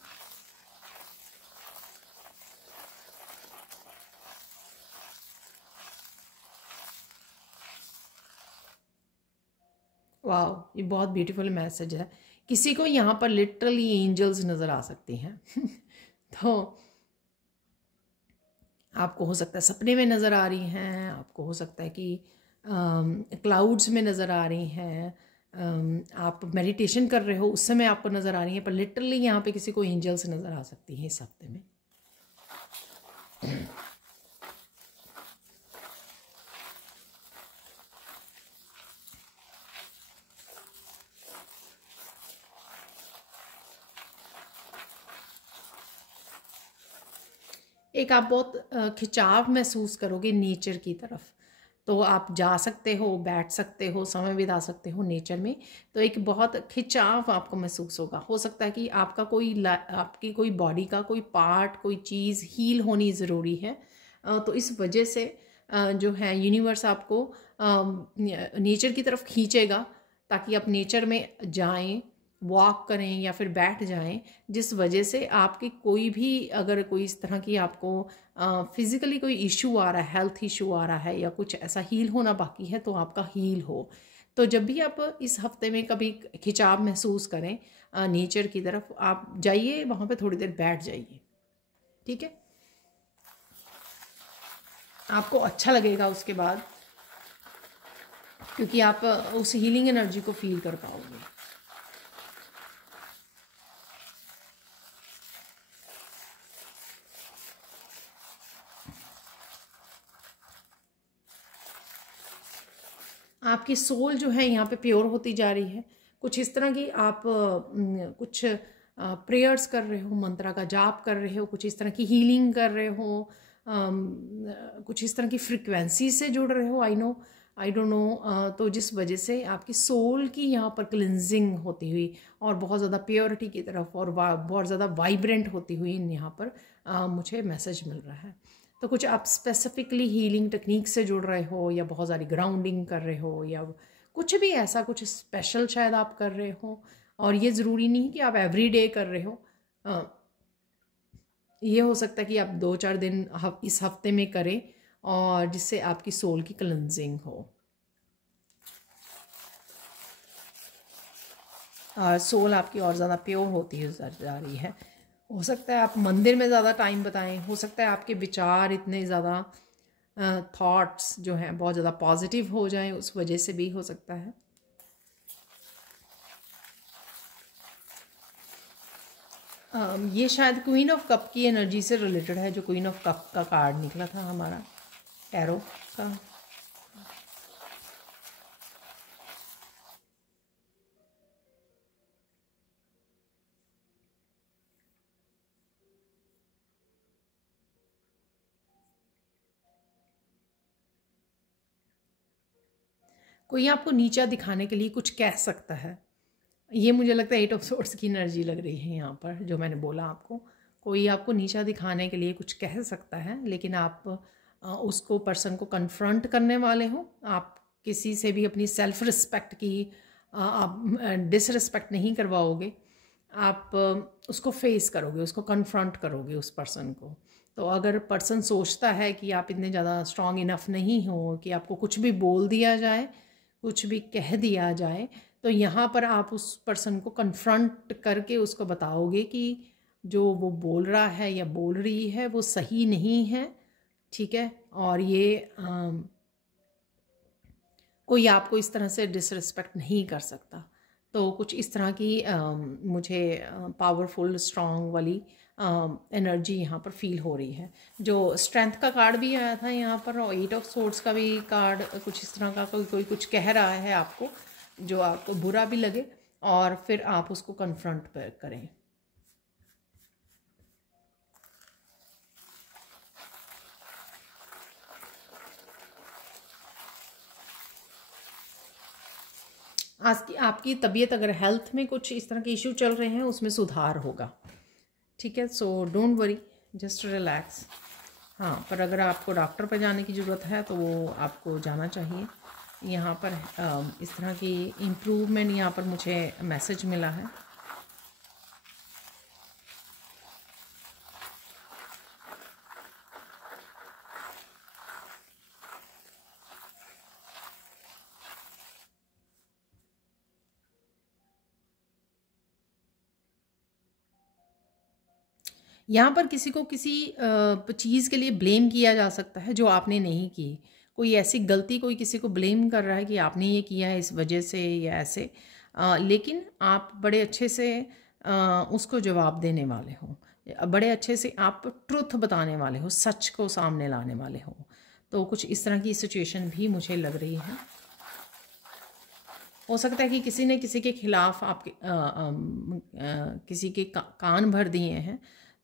वाह, ये बहुत ब्यूटीफुल मैसेज है। किसी को यहाँ पर लिटरली एंजल्स नज़र आ सकती हैं तो आपको हो सकता है सपने में नज़र आ रही हैं, आपको हो सकता है कि क्लाउड्स में नज़र आ रही हैं, आप मेडिटेशन कर रहे हो उस समय आपको नज़र आ रही हैं, पर लिटरली यहाँ पे किसी को एंजल्स नज़र आ सकती हैं इस हफ्ते में। एक आप बहुत खिंचाव महसूस करोगे नेचर की तरफ, तो आप जा सकते हो, बैठ सकते हो, समय बिता सकते हो नेचर में, तो एक बहुत खिंचाव आपको महसूस होगा। हो सकता है कि आपका आपकी कोई बॉडी का कोई पार्ट, कोई चीज़ हील होनी ज़रूरी है, तो इस वजह से जो है यूनिवर्स आपको नेचर की तरफ खींचेगा ताकि आप नेचर में जाएं, वॉक करें या फिर बैठ जाएं, जिस वजह से आपकी कोई भी अगर कोई इस तरह की आपको फिज़िकली कोई इशू आ रहा है, हेल्थ इशू आ रहा है या कुछ ऐसा हील होना बाकी है, तो आपका हील हो। तो जब भी आप इस हफ्ते में कभी खिंचाव महसूस करें नेचर की तरफ, आप जाइए वहाँ पे, थोड़ी देर बैठ जाइए, ठीक है? आपको अच्छा लगेगा उसके बाद, क्योंकि आप उस हीलिंग एनर्जी को फील कर पाओगे। आपकी सोल जो है यहाँ पे प्योर होती जा रही है। कुछ इस तरह की आप कुछ प्रेयर्स कर रहे हो, मंत्रा का जाप कर रहे हो, कुछ इस तरह की हीलिंग कर रहे हो, कुछ इस तरह की फ्रिक्वेंसी से जुड़ रहे हो, आई डोंट नो, तो जिस वजह से आपकी सोल की यहाँ पर क्लिनजिंग होती हुई और बहुत ज़्यादा प्योरिटी की तरफ और बहुत ज़्यादा वाइब्रेंट होती हुई यहाँ पर मुझे मैसेज मिल रहा है। तो कुछ आप स्पेसिफिकली हीलिंग टेक्निक से जुड़ रहे हो या बहुत सारी ग्राउंडिंग कर रहे हो या कुछ भी ऐसा कुछ स्पेशल शायद आप कर रहे हो, और ये ज़रूरी नहीं कि आप एवरी डे कर रहे हो। ये हो सकता है कि आप 2-4 दिन इस हफ्ते में करें और जिससे आपकी सोल की क्लेंजिंग हो और सोल आपकी और ज़्यादा प्योर होती है जा रही है। हो सकता है आप मंदिर में ज़्यादा टाइम बताएं, हो सकता है आपके विचार इतने ज़्यादा थॉट्स जो हैं बहुत ज़्यादा पॉजिटिव हो जाएं, उस वजह से भी हो सकता है। ये शायद क्वीन ऑफ कप की एनर्जी से रिलेटेड है, जो क्वीन ऑफ कप का कार्ड निकला था हमारा टैरो का। कोई आपको नीचा दिखाने के लिए कुछ कह सकता है। ये मुझे लगता है 8 ऑफ सोर्ड्स की एनर्जी लग रही है यहाँ पर, जो मैंने बोला आपको। कोई आपको नीचा दिखाने के लिए कुछ कह सकता है, लेकिन आप उसको पर्सन को कन्फ्रंट करने वाले हो। आप किसी से भी अपनी सेल्फ रिस्पेक्ट की आप डिसरिस्पेक्ट नहीं करवाओगे, आप उसको फेस करोगे, उसको कन्फ्रंट करोगे उस पर्सन को। तो अगर पर्सन सोचता है कि आप इतने ज़्यादा स्ट्रॉन्ग इनफ नहीं हो कि आपको कुछ भी बोल दिया जाए, कुछ भी कह दिया जाए, तो यहाँ पर आप उस पर्सन को कन्फ्रंट करके उसको बताओगे कि जो वो बोल रहा है या बोल रही है वो सही नहीं है, ठीक है? और ये कोई आपको इस तरह से डिसरिस्पेक्ट नहीं कर सकता। तो कुछ इस तरह की मुझे पावरफुल स्ट्रॉन्ग वाली एनर्जी यहाँ पर फील हो रही है। जो स्ट्रेंथ का कार्ड भी आया था यहाँ पर, और 8 ऑफ सोर्ड्स का भी कार्ड कुछ इस तरह का, कोई कुछ कह रहा है आपको जो आपको बुरा भी लगे, और फिर आप उसको कन्फ्रंट करें। आज की आपकी तबीयत, अगर हेल्थ में कुछ इस तरह के इशू चल रहे हैं, उसमें सुधार होगा, ठीक है? So don't worry, just relax. हाँ, पर अगर आपको डॉक्टर पर जाने की ज़रूरत है तो वो आपको जाना चाहिए। यहाँ पर इस तरह की इम्प्रूवमेंट यहाँ पर मुझे मैसेज मिला है। यहाँ पर किसी को किसी चीज़ के लिए ब्लेम किया जा सकता है जो आपने नहीं की। कोई ऐसी गलती, कोई किसी को ब्लेम कर रहा है कि आपने ये किया है इस वजह से या ऐसे, लेकिन आप बड़े अच्छे से उसको जवाब देने वाले हो, बड़े अच्छे से आप ट्रुथ बताने वाले हो, सच को सामने लाने वाले हो। तो कुछ इस तरह की सिचुएशन भी मुझे लग रही है। हो सकता है कि किसी ने किसी के खिलाफ आपके किसी के कान भर दिए हैं,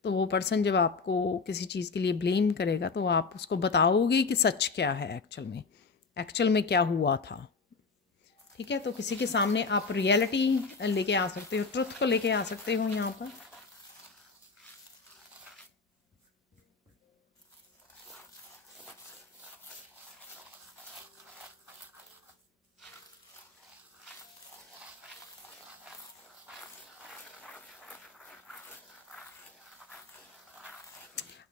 तो वो पर्सन जब आपको किसी चीज़ के लिए ब्लेम करेगा तो आप उसको बताओगे कि सच क्या है, एक्चुअल में क्या हुआ था। ठीक है, तो किसी के सामने आप रियलिटी लेके आ सकते हो, ट्रुथ को लेके आ सकते हो यहाँ पर।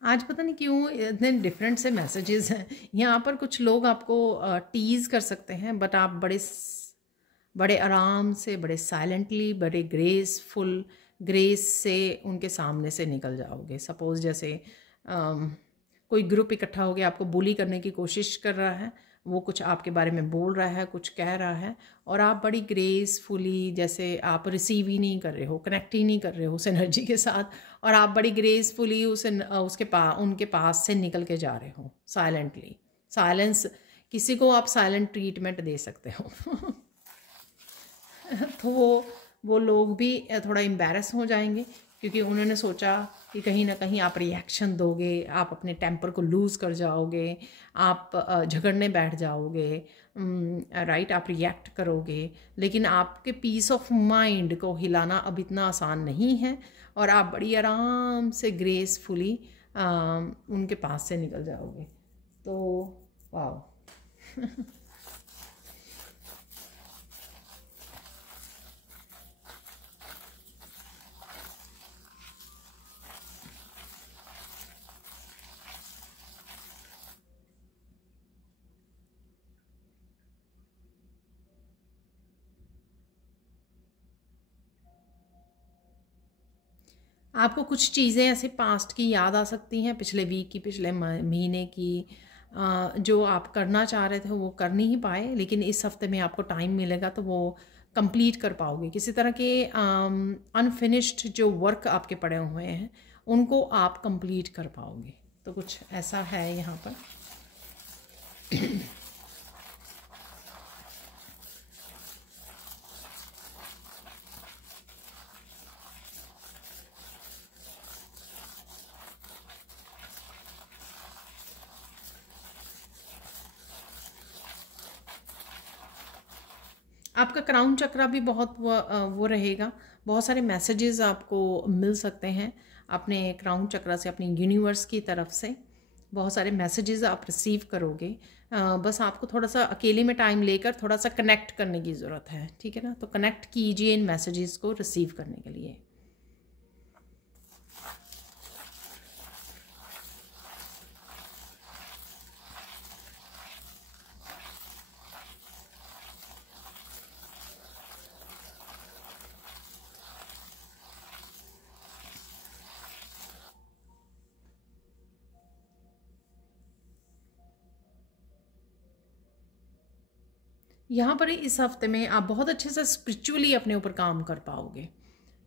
आज पता नहीं क्यों इतने डिफरेंट से मैसेजेस हैं यहाँ पर। कुछ लोग आपको टीज़ कर सकते हैं, बट आप बड़े आराम से, बड़े साइलेंटली, बड़े ग्रेस से उनके सामने से निकल जाओगे। सपोज़ जैसे कोई ग्रुप इकट्ठा हो गया, आपको बुली करने की कोशिश कर रहा है, वो कुछ आपके बारे में बोल रहा है, कुछ कह रहा है, और आप बड़ी ग्रेसफुली, जैसे आप रिसीव ही नहीं कर रहे हो, कनेक्ट ही नहीं कर रहे हो उस एनर्जी के साथ, और आप बड़ी ग्रेसफुली उनके पास से निकल के जा रहे हो साइलेंटली। साइलेंस, किसी को आप साइलेंट ट्रीटमेंट दे सकते हो तो वो लोग भी थोड़ा एम्बैरस हो जाएंगे, क्योंकि उन्होंने सोचा कि कहीं ना कहीं आप रिएक्शन दोगे, आप अपने टेम्पर को लूज़ कर जाओगे, आप झगड़ने बैठ जाओगे, राइट, आप रिएक्ट करोगे। लेकिन आपके पीस ऑफ माइंड को हिलाना अब इतना आसान नहीं है, और आप बड़ी आराम से ग्रेसफुली उनके पास से निकल जाओगे। तो वाह आपको कुछ चीज़ें ऐसे पास्ट की याद आ सकती हैं, पिछले वीक की, पिछले महीने की, जो आप करना चाह रहे थे वो कर नहीं पाए, लेकिन इस हफ्ते में आपको टाइम मिलेगा तो वो कंप्लीट कर पाओगे। किसी तरह के अनफिनिश्ड जो वर्क आपके पड़े हुए हैं उनको आप कंप्लीट कर पाओगे। तो कुछ ऐसा है यहाँ पर। आपका क्राउन चक्रा भी बहुत वो रहेगा। बहुत सारे मैसेजेस आपको मिल सकते हैं अपने क्राउन चक्रा से, अपनी यूनिवर्स की तरफ से बहुत सारे मैसेजेस आप रिसीव करोगे। बस आपको थोड़ा सा अकेले में टाइम लेकर थोड़ा सा कनेक्ट करने की ज़रूरत है, ठीक है ना। तो कनेक्ट कीजिए इन मैसेजेस को रिसीव करने के लिए। यहाँ पर इस हफ्ते में आप बहुत अच्छे से स्पिरिचुअली अपने ऊपर काम कर पाओगे।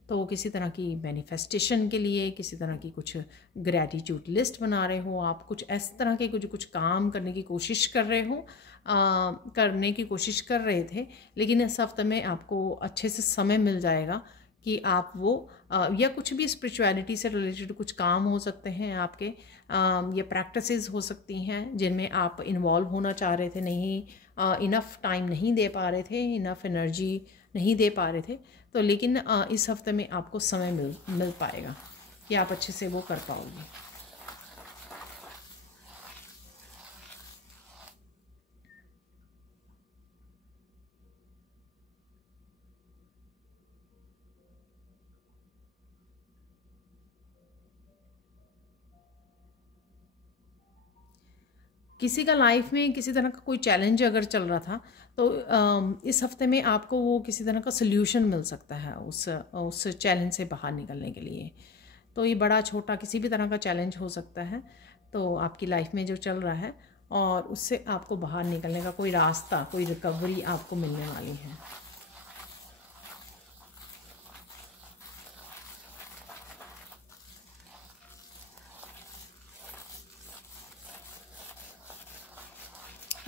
तो किसी तरह की मैनिफेस्टेशन के लिए, किसी तरह की कुछ ग्रैटिट्यूड लिस्ट बना रहे हो आप, कुछ इस तरह के कुछ काम करने की कोशिश कर रहे हो, करने की कोशिश कर रहे थे, लेकिन इस हफ्ते में आपको अच्छे से समय मिल जाएगा कि आप वो या कुछ भी स्पिरिचुअलिटी से रिलेटेड कुछ काम हो सकते हैं आपके, ये प्रैक्टिसेस हो सकती हैं जिनमें आप इन्वॉल्व होना चाह रहे थे, नहीं इनफ टाइम नहीं दे पा रहे थे, इनफ एनर्जी नहीं दे पा रहे थे, तो लेकिन इस हफ्ते में आपको समय मिल पाएगा कि आप अच्छे से वो कर पाओगे। किसी का लाइफ में किसी तरह का कोई चैलेंज अगर चल रहा था तो इस हफ्ते में आपको वो किसी तरह का सल्यूशन मिल सकता है उस चैलेंज से बाहर निकलने के लिए। तो ये बड़ा छोटा किसी भी तरह का चैलेंज हो सकता है, तो आपकी लाइफ में जो चल रहा है, और उससे आपको बाहर निकलने का कोई रास्ता, कोई रिकवरी आपको मिलने वाली है।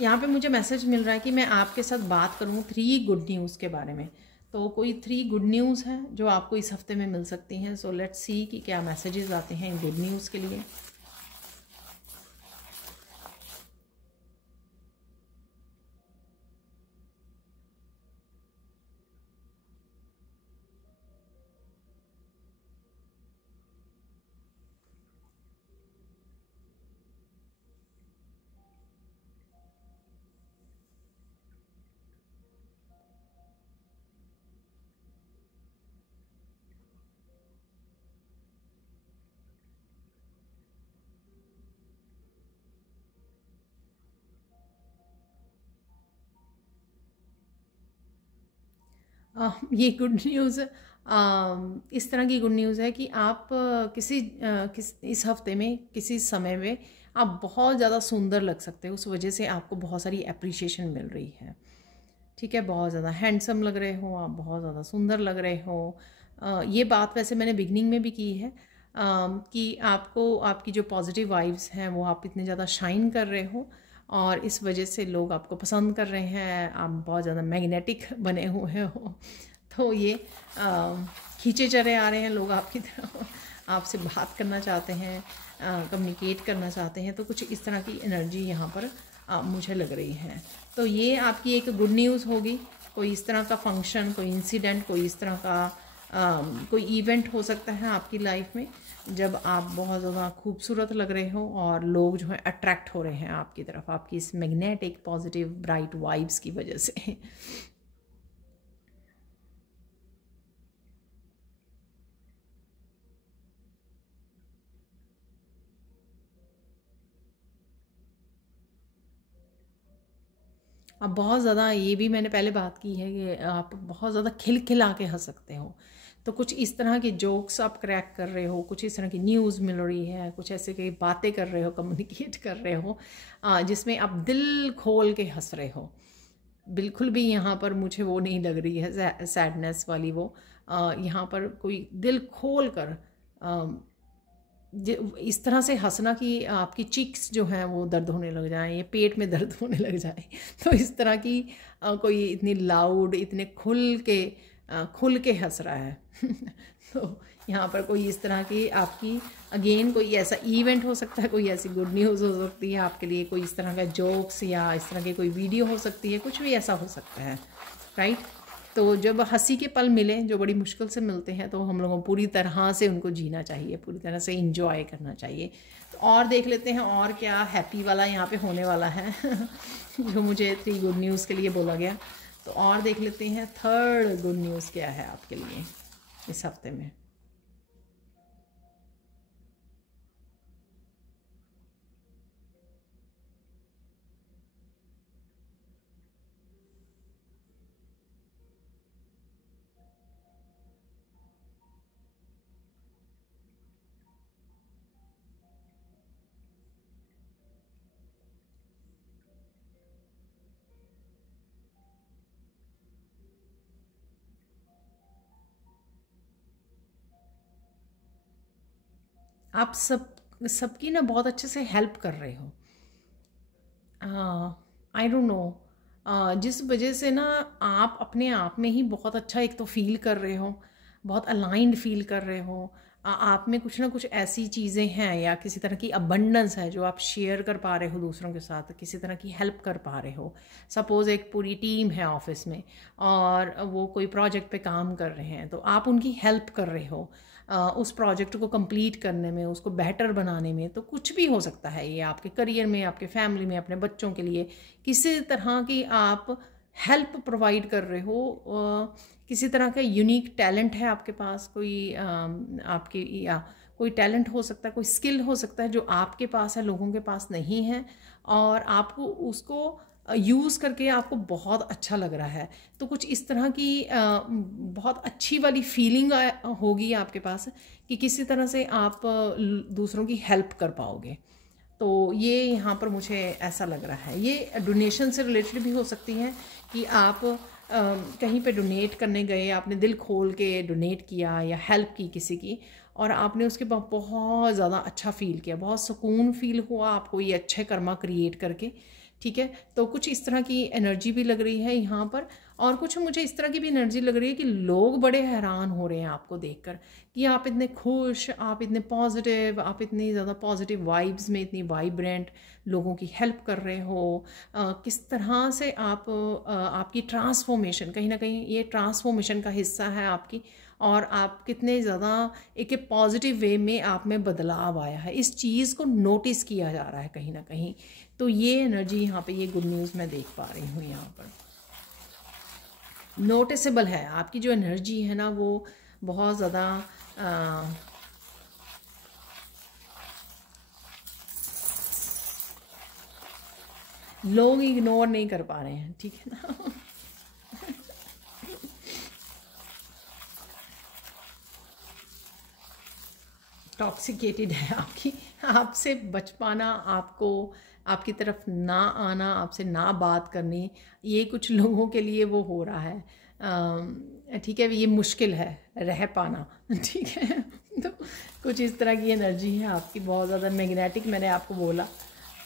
यहाँ पे मुझे मैसेज मिल रहा है कि मैं आपके साथ बात करूँ 3 गुड न्यूज़ के बारे में। तो कोई 3 गुड न्यूज़ हैं जो आपको इस हफ्ते में मिल सकती हैं। सो लेट्स सी कि क्या मैसेजेस आते हैं गुड न्यूज़ के लिए। ये गुड न्यूज़ इस तरह की गुड न्यूज़ है कि आप इस हफ्ते में किसी समय में आप बहुत ज़्यादा सुंदर लग सकते हो। उस वजह से आपको बहुत सारी अप्रिशिएशन मिल रही है। ठीक है, बहुत ज़्यादा हैंडसम लग रहे हो आप, बहुत ज़्यादा सुंदर लग रहे हो। ये बात वैसे मैंने बिगनिंग में भी की है कि आपको आपकी जो पॉजिटिव वाइब्स हैं वो आप इतने ज़्यादा शाइन कर रहे हो, और इस वजह से लोग आपको पसंद कर रहे हैं। आप बहुत ज़्यादा मैग्नेटिक बने हुए हो, तो ये खींचे चले आ रहे हैं लोग आपकी तरफ, आपसे बात करना चाहते हैं, कम्युनिकेट करना चाहते हैं। तो कुछ इस तरह की एनर्जी यहाँ पर मुझे लग रही है। तो ये आपकी एक गुड न्यूज़ होगी। कोई इस तरह का फंक्शन, कोई इंसिडेंट, कोई इस तरह का कोई इवेंट हो सकता है आपकी लाइफ में जब आप बहुत ज़्यादा खूबसूरत लग रहे हो और लोग जो है अट्रैक्ट हो रहे हैं आपकी तरफ, आपकी इस मैग्नेटिक पॉजिटिव ब्राइट वाइब्स की वजह से। अब बहुत ज़्यादा, ये भी मैंने पहले बात की है कि आप बहुत ज़्यादा खिलखिला के हंस सकते हो। तो कुछ इस तरह के जोक्स आप क्रैक कर रहे हो, कुछ इस तरह की न्यूज़ मिल रही है, कुछ ऐसे की बातें कर रहे हो, कम्युनिकेट कर रहे हो जिसमें आप दिल खोल के हंस रहे हो। बिल्कुल भी यहाँ पर मुझे वो नहीं लग रही है सैडनेस वाली वो। यहाँ पर कोई दिल खोल कर इस तरह से हंसना कि आपकी चीक्स जो हैं वो दर्द होने लग जाएं, या पेट में दर्द होने लग जाए। तो इस तरह की कोई इतनी लाउड, इतने खुल के हंस रहा है। तो यहाँ पर कोई इस तरह की आपकी अगेन कोई ऐसा इवेंट हो सकता है, कोई ऐसी गुड न्यूज़ हो सकती है आपके लिए, कोई इस तरह का जोक्स या इस तरह की कोई वीडियो हो सकती है, कुछ भी ऐसा हो सकता है, राइट। तो जब हंसी के पल मिले जो बड़ी मुश्किल से मिलते हैं, तो हम लोगों को पूरी तरह से उनको जीना चाहिए, पूरी तरह से इंजॉय करना चाहिए। तो और देख लेते हैं और क्या हैप्पी वाला यहाँ पे होने वाला है जो मुझे 3 गुड न्यूज़ के लिए बोला गया। तो और देख लेते हैं 3rd गुड न्यूज़ क्या है आपके लिए इस हफ्ते में। आप सबकी ना बहुत अच्छे से हेल्प कर रहे हो। आई डोंट नो, जिस वजह से ना आप अपने आप में ही बहुत अच्छा एक तो फील कर रहे हो, बहुत अलाइंड फील कर रहे हो। आप में कुछ ना कुछ ऐसी चीज़ें हैं या किसी तरह की अबंडेंस है जो आप शेयर कर पा रहे हो दूसरों के साथ, किसी तरह की हेल्प कर पा रहे हो। सपोज़ एक पूरी टीम है ऑफिस में और वो कोई प्रोजेक्ट पे काम कर रहे हैं, तो आप उनकी हेल्प कर रहे हो उस प्रोजेक्ट को कंप्लीट करने में, उसको बेहतर बनाने में। तो कुछ भी हो सकता है ये, आपके करियर में, आपके फैमिली में, अपने बच्चों के लिए किसी तरह की आप हेल्प प्रोवाइड कर रहे हो। किसी तरह का यूनिक टैलेंट है आपके पास, कोई आपके या कोई टैलेंट हो सकता है, कोई स्किल हो सकता है जो आपके पास है, लोगों के पास नहीं है, और आपको उसको यूज़ करके आपको बहुत अच्छा लग रहा है, तो कुछ इस तरह की बहुत अच्छी वाली फीलिंग होगी आपके पास कि किसी तरह से आप दूसरों की हेल्प कर पाओगे। तो ये यहाँ पर मुझे ऐसा लग रहा है। ये डोनेशन से रिलेटेड भी हो सकती हैं कि आप कहीं पे डोनेट करने गए, आपने दिल खोल के डोनेट किया या हेल्प की किसी की, और आपने उसके बाद बहुत ज़्यादा अच्छा फ़ील किया, बहुत सुकून फ़ील हुआ आपको ये अच्छे कर्मा क्रिएट करके। ठीक है, तो कुछ इस तरह की एनर्जी भी लग रही है यहाँ पर। और कुछ मुझे इस तरह की भी एनर्जी लग रही है कि लोग बड़े हैरान हो रहे हैं आपको देखकर कि आप इतने खुश, आप इतने पॉजिटिव, आप इतनी ज़्यादा पॉजिटिव वाइब्स में, इतनी वाइब्रेंट, लोगों की हेल्प कर रहे हो। किस तरह से आप आपकी ट्रांसफॉर्मेशन, कहीं ना कहीं ये ट्रांसफॉर्मेशन का हिस्सा है आपकी, और आप कितने ज़्यादा एक पॉजिटिव वे में आप में बदलाव आया है, इस चीज़ को नोटिस किया जा रहा है कहीं ना कहीं। तो ये एनर्जी यहाँ पे, ये गुड न्यूज़ मैं देख पा रही हूँ यहाँ पर, नोटिसेबल है आपकी जो एनर्जी है ना, वो बहुत ज़्यादा लोग इग्नोर नहीं कर पा रहे हैं। ठीक है ना। टॉक्सिकेटेड है आपकी, आपसे बच पाना, आपको आपकी तरफ ना आना, आपसे ना बात करनी, ये कुछ लोगों के लिए वो हो रहा है। ठीक है, ये मुश्किल है रह पाना। ठीक है, तो कुछ इस तरह की एनर्जी है आपकी, बहुत ज़्यादा मैग्नेटिक, मैंने आपको बोला।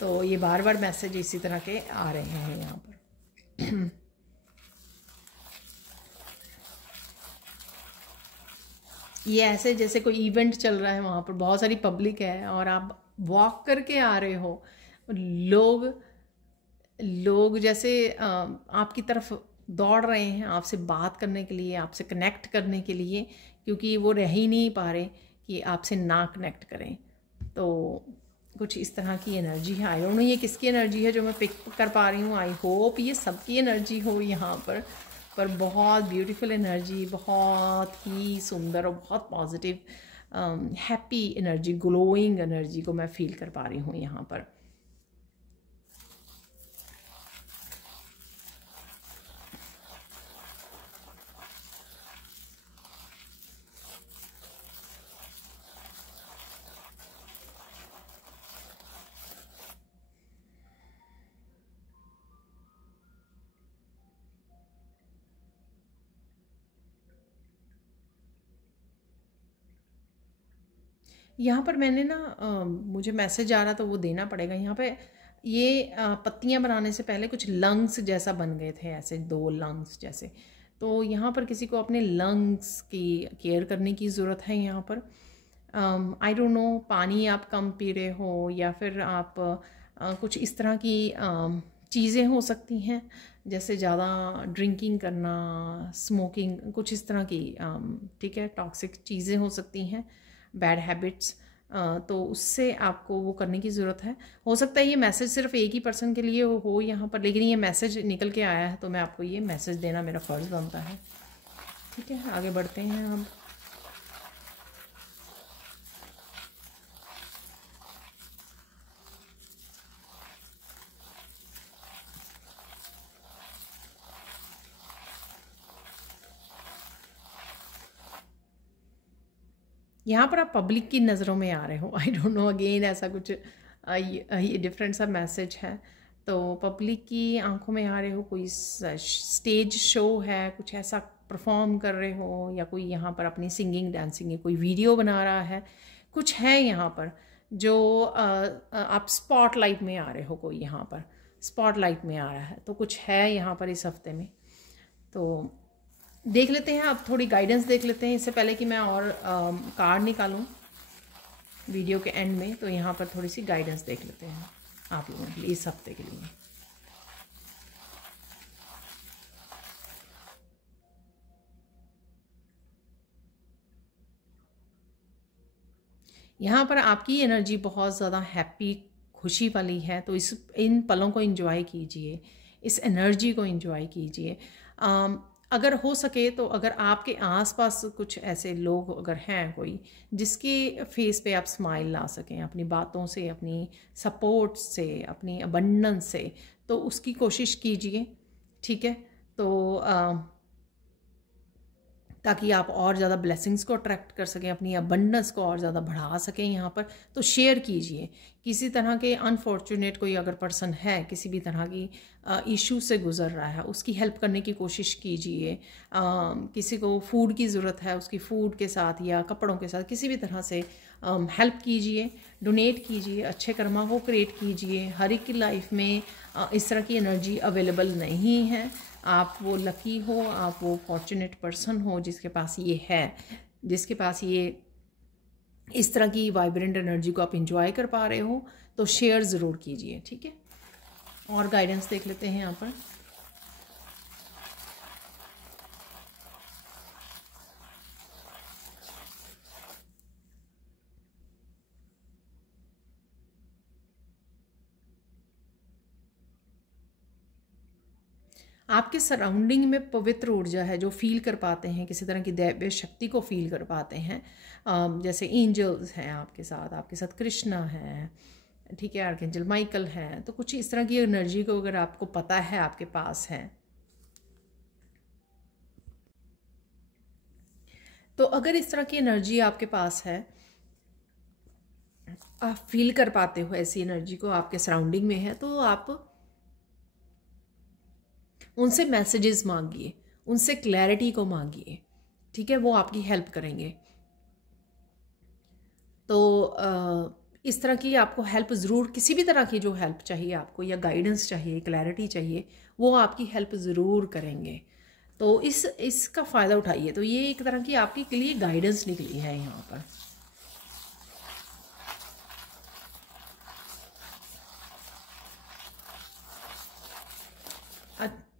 तो ये बार बार मैसेज इसी तरह के आ रहे हैं यहाँ पर। ये ऐसे जैसे कोई इवेंट चल रहा है, वहाँ पर बहुत सारी पब्लिक है और आप वॉक करके आ रहे हो, लोग लोग जैसे आपकी तरफ दौड़ रहे हैं आपसे बात करने के लिए, आपसे कनेक्ट करने के लिए, क्योंकि वो रह ही नहीं पा रहे कि आपसे ना कनेक्ट करें। तो कुछ इस तरह की एनर्जी है। आई डोंट नो ये किसकी एनर्जी है जो मैं पिक कर पा रही हूँ। आई होप ये सबकी एनर्जी हो यहाँ पर बहुत ब्यूटीफुल एनर्जी, बहुत ही सुंदर और बहुत positive happy energy, glowing energy को मैं फील कर पा रही हूँ यहाँ पर। यहाँ पर मैंने ना मुझे मैसेज आ रहा तो वो देना पड़ेगा। यहाँ पे ये पत्तियाँ बनाने से पहले कुछ लंग्स जैसा बन गए थे, ऐसे 2 लंग्स जैसे। तो यहाँ पर किसी को अपने लंग्स की केयर करने की ज़रूरत है यहाँ पर। आई डोंट नो, पानी आप कम पी रहे हो या फिर आप कुछ इस तरह की चीज़ें हो सकती हैं, जैसे ज़्यादा ड्रिंकिंग करना, स्मोकिंग, कुछ इस तरह की ठीक है, टॉक्सिक चीज़ें हो सकती हैं, बैड हैबिट्स। तो उससे आपको वो करने की ज़रूरत है। हो सकता है ये मैसेज सिर्फ एक ही पर्सन के लिए हो यहाँ पर, लेकिन ये मैसेज निकल के आया है तो मैं आपको ये मैसेज देना मेरा फ़र्ज़ बनता है। ठीक है, आगे बढ़ते हैं हम। यहाँ पर आप पब्लिक की नज़रों में आ रहे हो। आई डोंट नो, अगेन ऐसा कुछ ये डिफरेंट सा मैसेज है। तो पब्लिक की आंखों में आ रहे हो, कोई स्टेज शो है, कुछ ऐसा परफॉर्म कर रहे हो, या कोई यहाँ पर अपनी सिंगिंग डांसिंग है, कोई वीडियो बना रहा है, कुछ है यहाँ पर जो आप स्पॉटलाइट में आ रहे हो, कोई यहाँ पर स्पॉटलाइट में आ रहा है। तो कुछ है यहाँ पर इस हफ्ते में। तो देख लेते हैं, अब थोड़ी गाइडेंस देख लेते हैं इससे पहले कि मैं और कार्ड निकालूं वीडियो के एंड में। तो यहाँ पर थोड़ी सी गाइडेंस देख लेते हैं आप लोगों के लिए इस हफ्ते के लिए। यहाँ पर आपकी एनर्जी बहुत ज़्यादा हैप्पी, खुशी वाली है। तो इन पलों को एंजॉय कीजिए, इस एनर्जी को एंजॉय कीजिए। अगर हो सके तो अगर आपके आसपास कुछ ऐसे लोग अगर हैं कोई जिसके फेस पे आप स्माइल ला सकें अपनी बातों से, अपनी सपोर्ट से, अपनी अबंडेंस से, तो उसकी कोशिश कीजिए, ठीक है। तो ताकि आप और ज़्यादा ब्लेसिंग्स को अट्रैक्ट कर सकें, अपनी अबंडेंस को और ज़्यादा बढ़ा सकें यहाँ पर। तो शेयर कीजिए। किसी तरह के अनफॉर्चुनेट कोई अगर पर्सन है, किसी भी तरह की इशू से गुज़र रहा है, उसकी हेल्प करने की कोशिश कीजिए। किसी को फूड की ज़रूरत है, उसकी फूड के साथ या कपड़ों के साथ किसी भी तरह से हेल्प कीजिए, डोनेट कीजिए, अच्छे कर्मा को क्रिएट कीजिए। हर एक की लाइफ में इस तरह की एनर्जी अवेलेबल नहीं है। आप वो लकी हो, आप वो फॉर्चुनेट पर्सन हो जिसके पास ये है, जिसके पास ये इस तरह की वाइब्रेंट एनर्जी को आप इंजॉय कर पा रहे हो। तो शेयर ज़रूर कीजिए, ठीक है। और गाइडेंस देख लेते हैं यहाँ पर। आपके सराउंडिंग में पवित्र ऊर्जा है, जो फील कर पाते हैं, किसी तरह की दैवीय शक्ति को फील कर पाते हैं। जैसे एंजल्स हैं आपके साथ कृष्णा है, ठीक है, आर्कएंजल माइकल है। तो कुछ इस तरह की एनर्जी को अगर आपको पता है, आपके पास है, तो अगर इस तरह की एनर्जी आपके पास है, आप फील कर पाते हो ऐसी एनर्जी को, आपके सराउंडिंग में है, तो आप उनसे मैसेजेस मांगिए, उनसे क्लैरिटी को मांगिए, ठीक है। वो आपकी हेल्प करेंगे। तो इस तरह की आपको हेल्प ज़रूर, किसी भी तरह की जो हेल्प चाहिए आपको, या गाइडेंस चाहिए, क्लैरिटी चाहिए, वो आपकी हेल्प ज़रूर करेंगे। तो इसका फ़ायदा उठाइए। तो ये एक तरह की आपके लिए गाइडेंस निकली है यहाँ पर।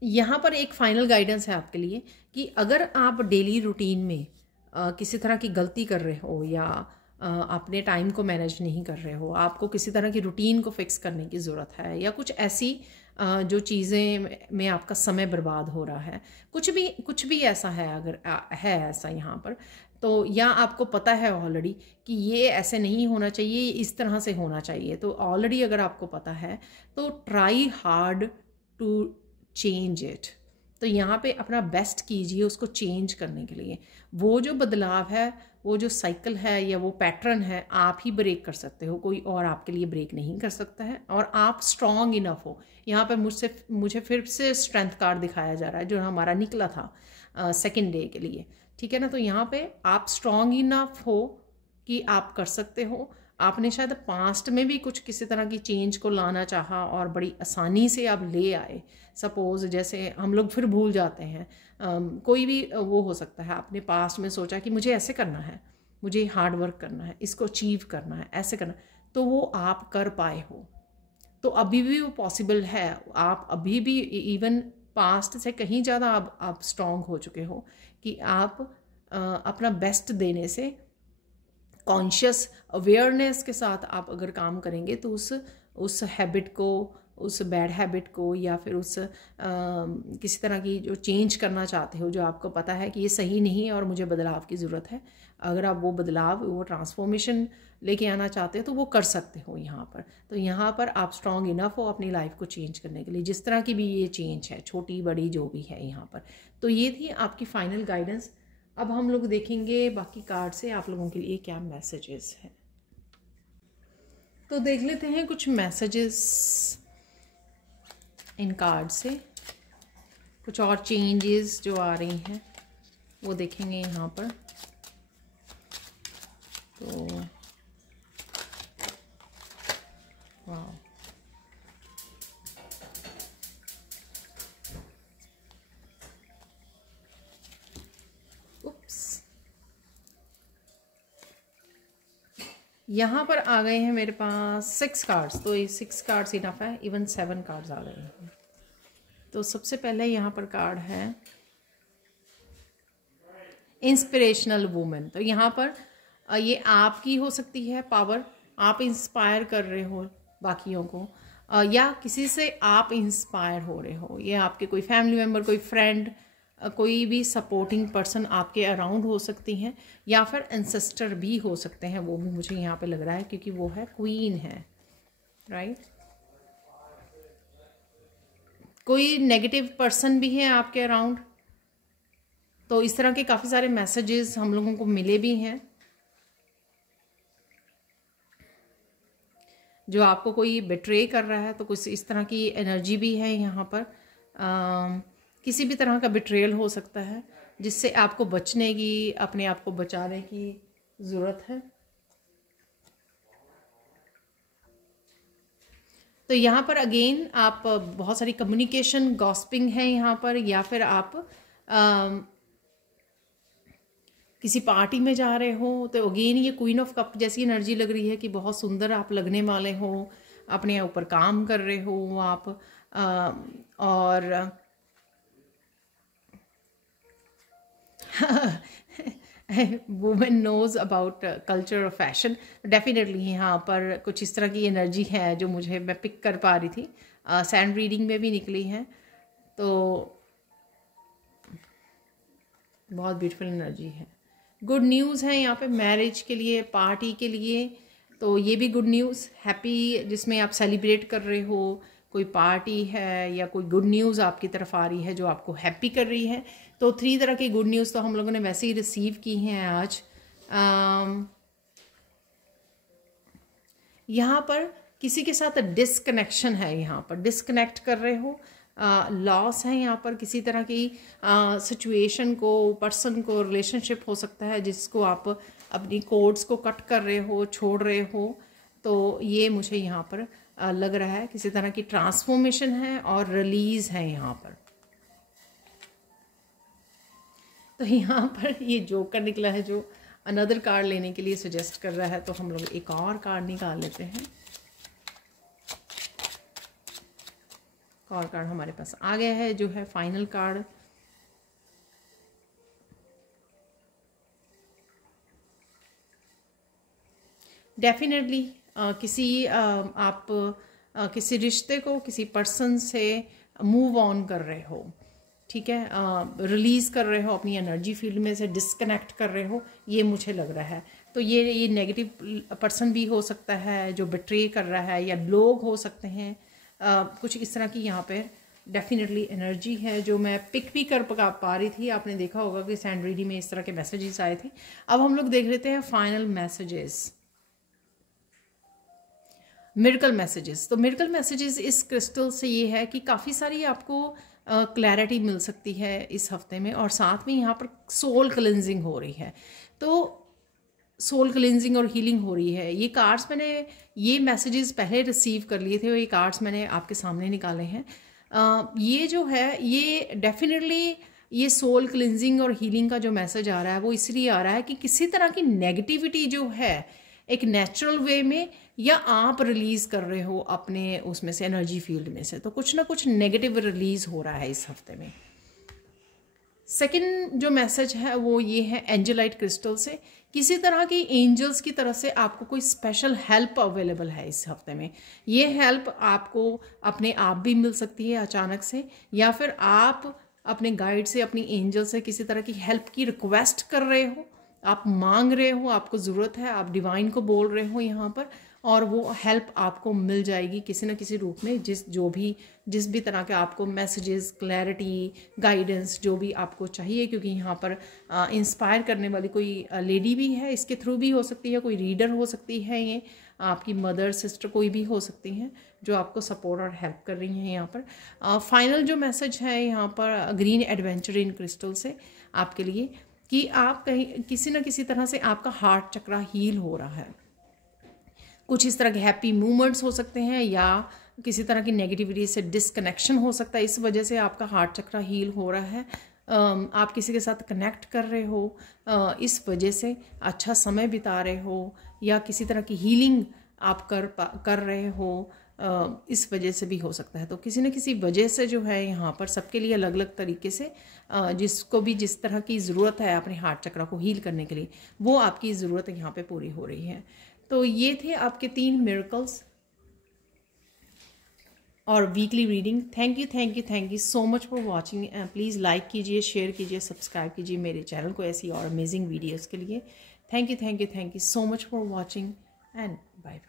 यहाँ पर एक फाइनल गाइडेंस है आपके लिए कि अगर आप डेली रूटीन में किसी तरह की गलती कर रहे हो, या अपने टाइम को मैनेज नहीं कर रहे हो, आपको किसी तरह की रूटीन को फिक्स करने की ज़रूरत है, या कुछ ऐसी जो चीज़ें में आपका समय बर्बाद हो रहा है, कुछ भी ऐसा है, अगर है ऐसा यहाँ पर, तो या आपको पता है ऑलरेडी कि ये ऐसे नहीं होना चाहिए, इस तरह से होना चाहिए, तो ऑलरेडी अगर आपको पता है तो try hard to change it. तो यहाँ पे अपना बेस्ट कीजिए उसको चेंज करने के लिए। वो जो बदलाव है, वो जो साइकिल है या वो पैटर्न है, आप ही ब्रेक कर सकते हो, कोई और आपके लिए ब्रेक नहीं कर सकता है। और आप स्ट्रॉन्ग इनफ हो। यहाँ पे मुझे फिर से स्ट्रेंथ कार्ड दिखाया जा रहा है, जो हमारा निकला था सेकेंड डे के लिए, ठीक है ना। तो यहाँ पे आप स्ट्रॉन्ग इनफ हो कि आप कर सकते हो। आपने शायद पास्ट में भी कुछ किसी तरह की चेंज को लाना चाहा और बड़ी आसानी से आप ले आए। सपोज़ जैसे हम लोग फिर भूल जाते हैं, कोई भी वो हो सकता है, आपने पास्ट में सोचा कि मुझे ऐसे करना है, मुझे हार्ड वर्क करना है, इसको अचीव करना है, ऐसे करना है, तो वो आप कर पाए हो। तो अभी भी वो पॉसिबल है। आप अभी भी इवन पास्ट से कहीं ज़्यादा आप स्ट्रॉन्ग हो चुके हो कि आप अपना बेस्ट देने से, कॉन्शियस अवेयरनेस के साथ आप अगर काम करेंगे, तो उस हैबिट को, उस बैड हैबिट को, या फिर उस किसी तरह की जो चेंज करना चाहते हो, जो आपको पता है कि ये सही नहीं है और मुझे बदलाव की ज़रूरत है, अगर आप वो बदलाव, वो ट्रांसफॉर्मेशन लेके आना चाहते हो, तो वो कर सकते हो यहाँ पर। तो यहाँ पर आप स्ट्रॉन्ग इनफ हो अपनी लाइफ को चेंज करने के लिए, जिस तरह की भी ये चेंज है, छोटी बड़ी जो भी है यहाँ पर। तो ये थी आपकी फाइनल गाइडेंस। अब हम लोग देखेंगे बाकी कार्ड से आप लोगों के लिए क्या मैसेजेस हैं। तो देख लेते हैं कुछ मैसेजेस इन कार्ड से, कुछ और चेंजेस जो आ रही हैं वो देखेंगे यहाँ पर। तो वाह, यहाँ पर आ गए हैं मेरे पास 6 कार्ड्स। तो ये 6 कार्ड्स इनफ है, इवन 7 कार्ड्स आ गए हैं। तो सबसे पहले यहाँ पर कार्ड है इंस्पिरेशनल वुमेन। तो यहाँ पर ये आपकी हो सकती है पावर, आप इंस्पायर कर रहे हो बाकियों को, या किसी से आप इंस्पायर हो रहे हो। ये आपके कोई फैमिली मेम्बर, कोई फ्रेंड, कोई भी सपोर्टिंग पर्सन आपके अराउंड हो सकती हैं, या फिर एंसेस्टर भी हो सकते हैं। वो भी मुझे यहाँ पे लग रहा है, क्योंकि वो है क्वीन है, राइट। कोई नेगेटिव पर्सन भी है आपके अराउंड, तो इस तरह के काफ़ी सारे मैसेजेस हम लोगों को मिले भी हैं, जो आपको कोई बिट्रे कर रहा है। तो कुछ इस तरह की एनर्जी भी है यहाँ पर। किसी भी तरह का बिट्रेयल हो सकता है जिससे आपको बचने की, अपने आप को बचाने की ज़रूरत है। तो यहाँ पर अगेन आप बहुत सारी कम्युनिकेशन गॉसिपिंग है यहाँ पर, या फिर आप किसी पार्टी में जा रहे हो। तो अगेन ये क्वीन ऑफ कप जैसी एनर्जी लग रही है कि बहुत सुंदर आप लगने वाले हो, अपने ऊपर काम कर रहे हो आप, और वुमेन नोज अबाउट कल्चर और फैशन। डेफिनेटली यहाँ पर कुछ इस तरह की एनर्जी है जो मैं पिक कर पा रही थी, सैंड रीडिंग में भी निकली है। तो बहुत ब्यूटीफुल एनर्जी है। गुड न्यूज़ है यहाँ पे मैरिज के लिए, पार्टी के लिए, तो ये भी गुड न्यूज़। हैप्पी जिसमें आप सेलिब्रेट कर रहे हो, कोई पार्टी है या कोई गुड न्यूज़ आपकी तरफ आ रही है जो आपको हैप्पी कर रही है। तो 3 तरह की गुड न्यूज़ तो हम लोगों ने वैसे ही रिसीव की हैं आज। यहाँ पर किसी के साथ डिसकनेक्शन है, यहाँ पर डिसकनेक्ट कर रहे हो, लॉस है यहाँ पर किसी तरह की सिचुएशन को, पर्सन को, रिलेशनशिप हो सकता है जिसको आप अपनी कोड्स को कट कर रहे हो, छोड़ रहे हो। तो ये मुझे यहाँ पर लग रहा है किसी तरह की ट्रांसफॉर्मेशन है और रिलीज है यहाँ पर। तो यहाँ पर ये जोकर निकला है जो अनदर कार्ड लेने के लिए सजेस्ट कर रहा है। तो हम लोग एक और कार्ड निकाल लेते हैं। और कार्ड हमारे पास आ गया है जो है फाइनल कार्ड। किसी किसी रिश्ते को, किसी पर्सन से मूव ऑन कर रहे हो, ठीक है, रिलीज कर रहे हो अपनी एनर्जी फील्ड में से, डिस्कनेक्ट कर रहे हो, ये मुझे लग रहा है। तो ये नेगेटिव पर्सन भी हो सकता है जो बिट्रे कर रहा है, या लोग हो सकते हैं, कुछ इस तरह की यहाँ पे डेफिनेटली एनर्जी है जो मैं पिक भी कर पा रही थी। आपने देखा होगा कि सैंड रीडिंग में इस तरह के मैसेजेस आए थे। अब हम लोग देख लेते हैं फाइनल मैसेजेस, मिरेकल मैसेजेस। तो मिरेकल मैसेजेस इस क्रिस्टल से ये है कि काफ़ी सारी आपको क्लैरिटी मिल सकती है इस हफ्ते में, और साथ में यहाँ पर सोल क्लिनजिंग हो रही है। तो सोल क्लिनजिंग और हीलिंग हो रही है। ये कार्ड्स मैंने, ये मैसेजेस पहले रिसीव कर लिए थे और ये कार्ड्स मैंने आपके सामने निकाले हैं। ये जो है ये डेफिनेटली ये सोल क्लिनजिंग और हीलिंग का जो मैसेज आ रहा है वो इसलिए आ रहा है कि किसी तरह की नेगेटिविटी जो है एक नेचुरल वे में, या आप रिलीज कर रहे हो अपने उसमें से, एनर्जी फील्ड में से, तो कुछ ना कुछ नेगेटिव रिलीज हो रहा है इस हफ्ते में। सेकंड जो मैसेज है वो ये है एंजलाइट क्रिस्टल से, किसी तरह की एंजल्स की तरफ से आपको कोई स्पेशल हेल्प अवेलेबल है इस हफ्ते में। ये हेल्प आपको अपने आप भी मिल सकती है अचानक से, या फिर आप अपने गाइड से, अपनी एंजल से किसी तरह की हेल्प की रिक्वेस्ट कर रहे हो, आप मांग रहे हो, आपको ज़रूरत है, आप डिवाइन को बोल रहे हो यहाँ पर, और वो हेल्प आपको मिल जाएगी किसी न किसी रूप में। जिस भी तरह के आपको मैसेजेस, क्लैरिटी, गाइडेंस जो भी आपको चाहिए, क्योंकि यहाँ पर इंस्पायर करने वाली कोई लेडी भी है, इसके थ्रू भी हो सकती है, कोई रीडर हो सकती है, ये आपकी मदर, सिस्टर कोई भी हो सकती हैं जो आपको सपोर्ट और हेल्प कर रही हैं यहाँ पर। फाइनल जो मैसेज है यहाँ पर ग्रीन एडवेंचर इन क्रिस्टल से आपके लिए, कि आप कहीं किसी न किसी तरह से आपका हार्ट चक्रा हील हो रहा है। कुछ इस तरह के हैप्पी मूवमेंट्स हो सकते हैं, या किसी तरह की नेगेटिविटी से डिसकनेक्शन हो सकता है, इस वजह से आपका हार्ट चक्रा हील हो रहा है। आप किसी के साथ कनेक्ट कर रहे हो, इस वजह से अच्छा समय बिता रहे हो, या किसी तरह की हीलिंग आप कर रहे हो, इस वजह से भी हो सकता है। तो किसी न किसी वजह से जो है यहाँ पर सबके लिए अलग अलग तरीके से, जिसको भी जिस तरह की ज़रूरत है अपने हार्ट चक्रा को हील करने के लिए, वो आपकी ज़रूरत यहाँ पे पूरी हो रही है। तो ये थे आपके 3 मिरेकल्स और weekly reading. Thank you so much for watching. Please like कीजिए, शेयर कीजिए, सब्सक्राइब कीजिए मेरे चैनल को ऐसी और अमेजिंग वीडियोज़ के लिए। Thank you so much for watching and bye.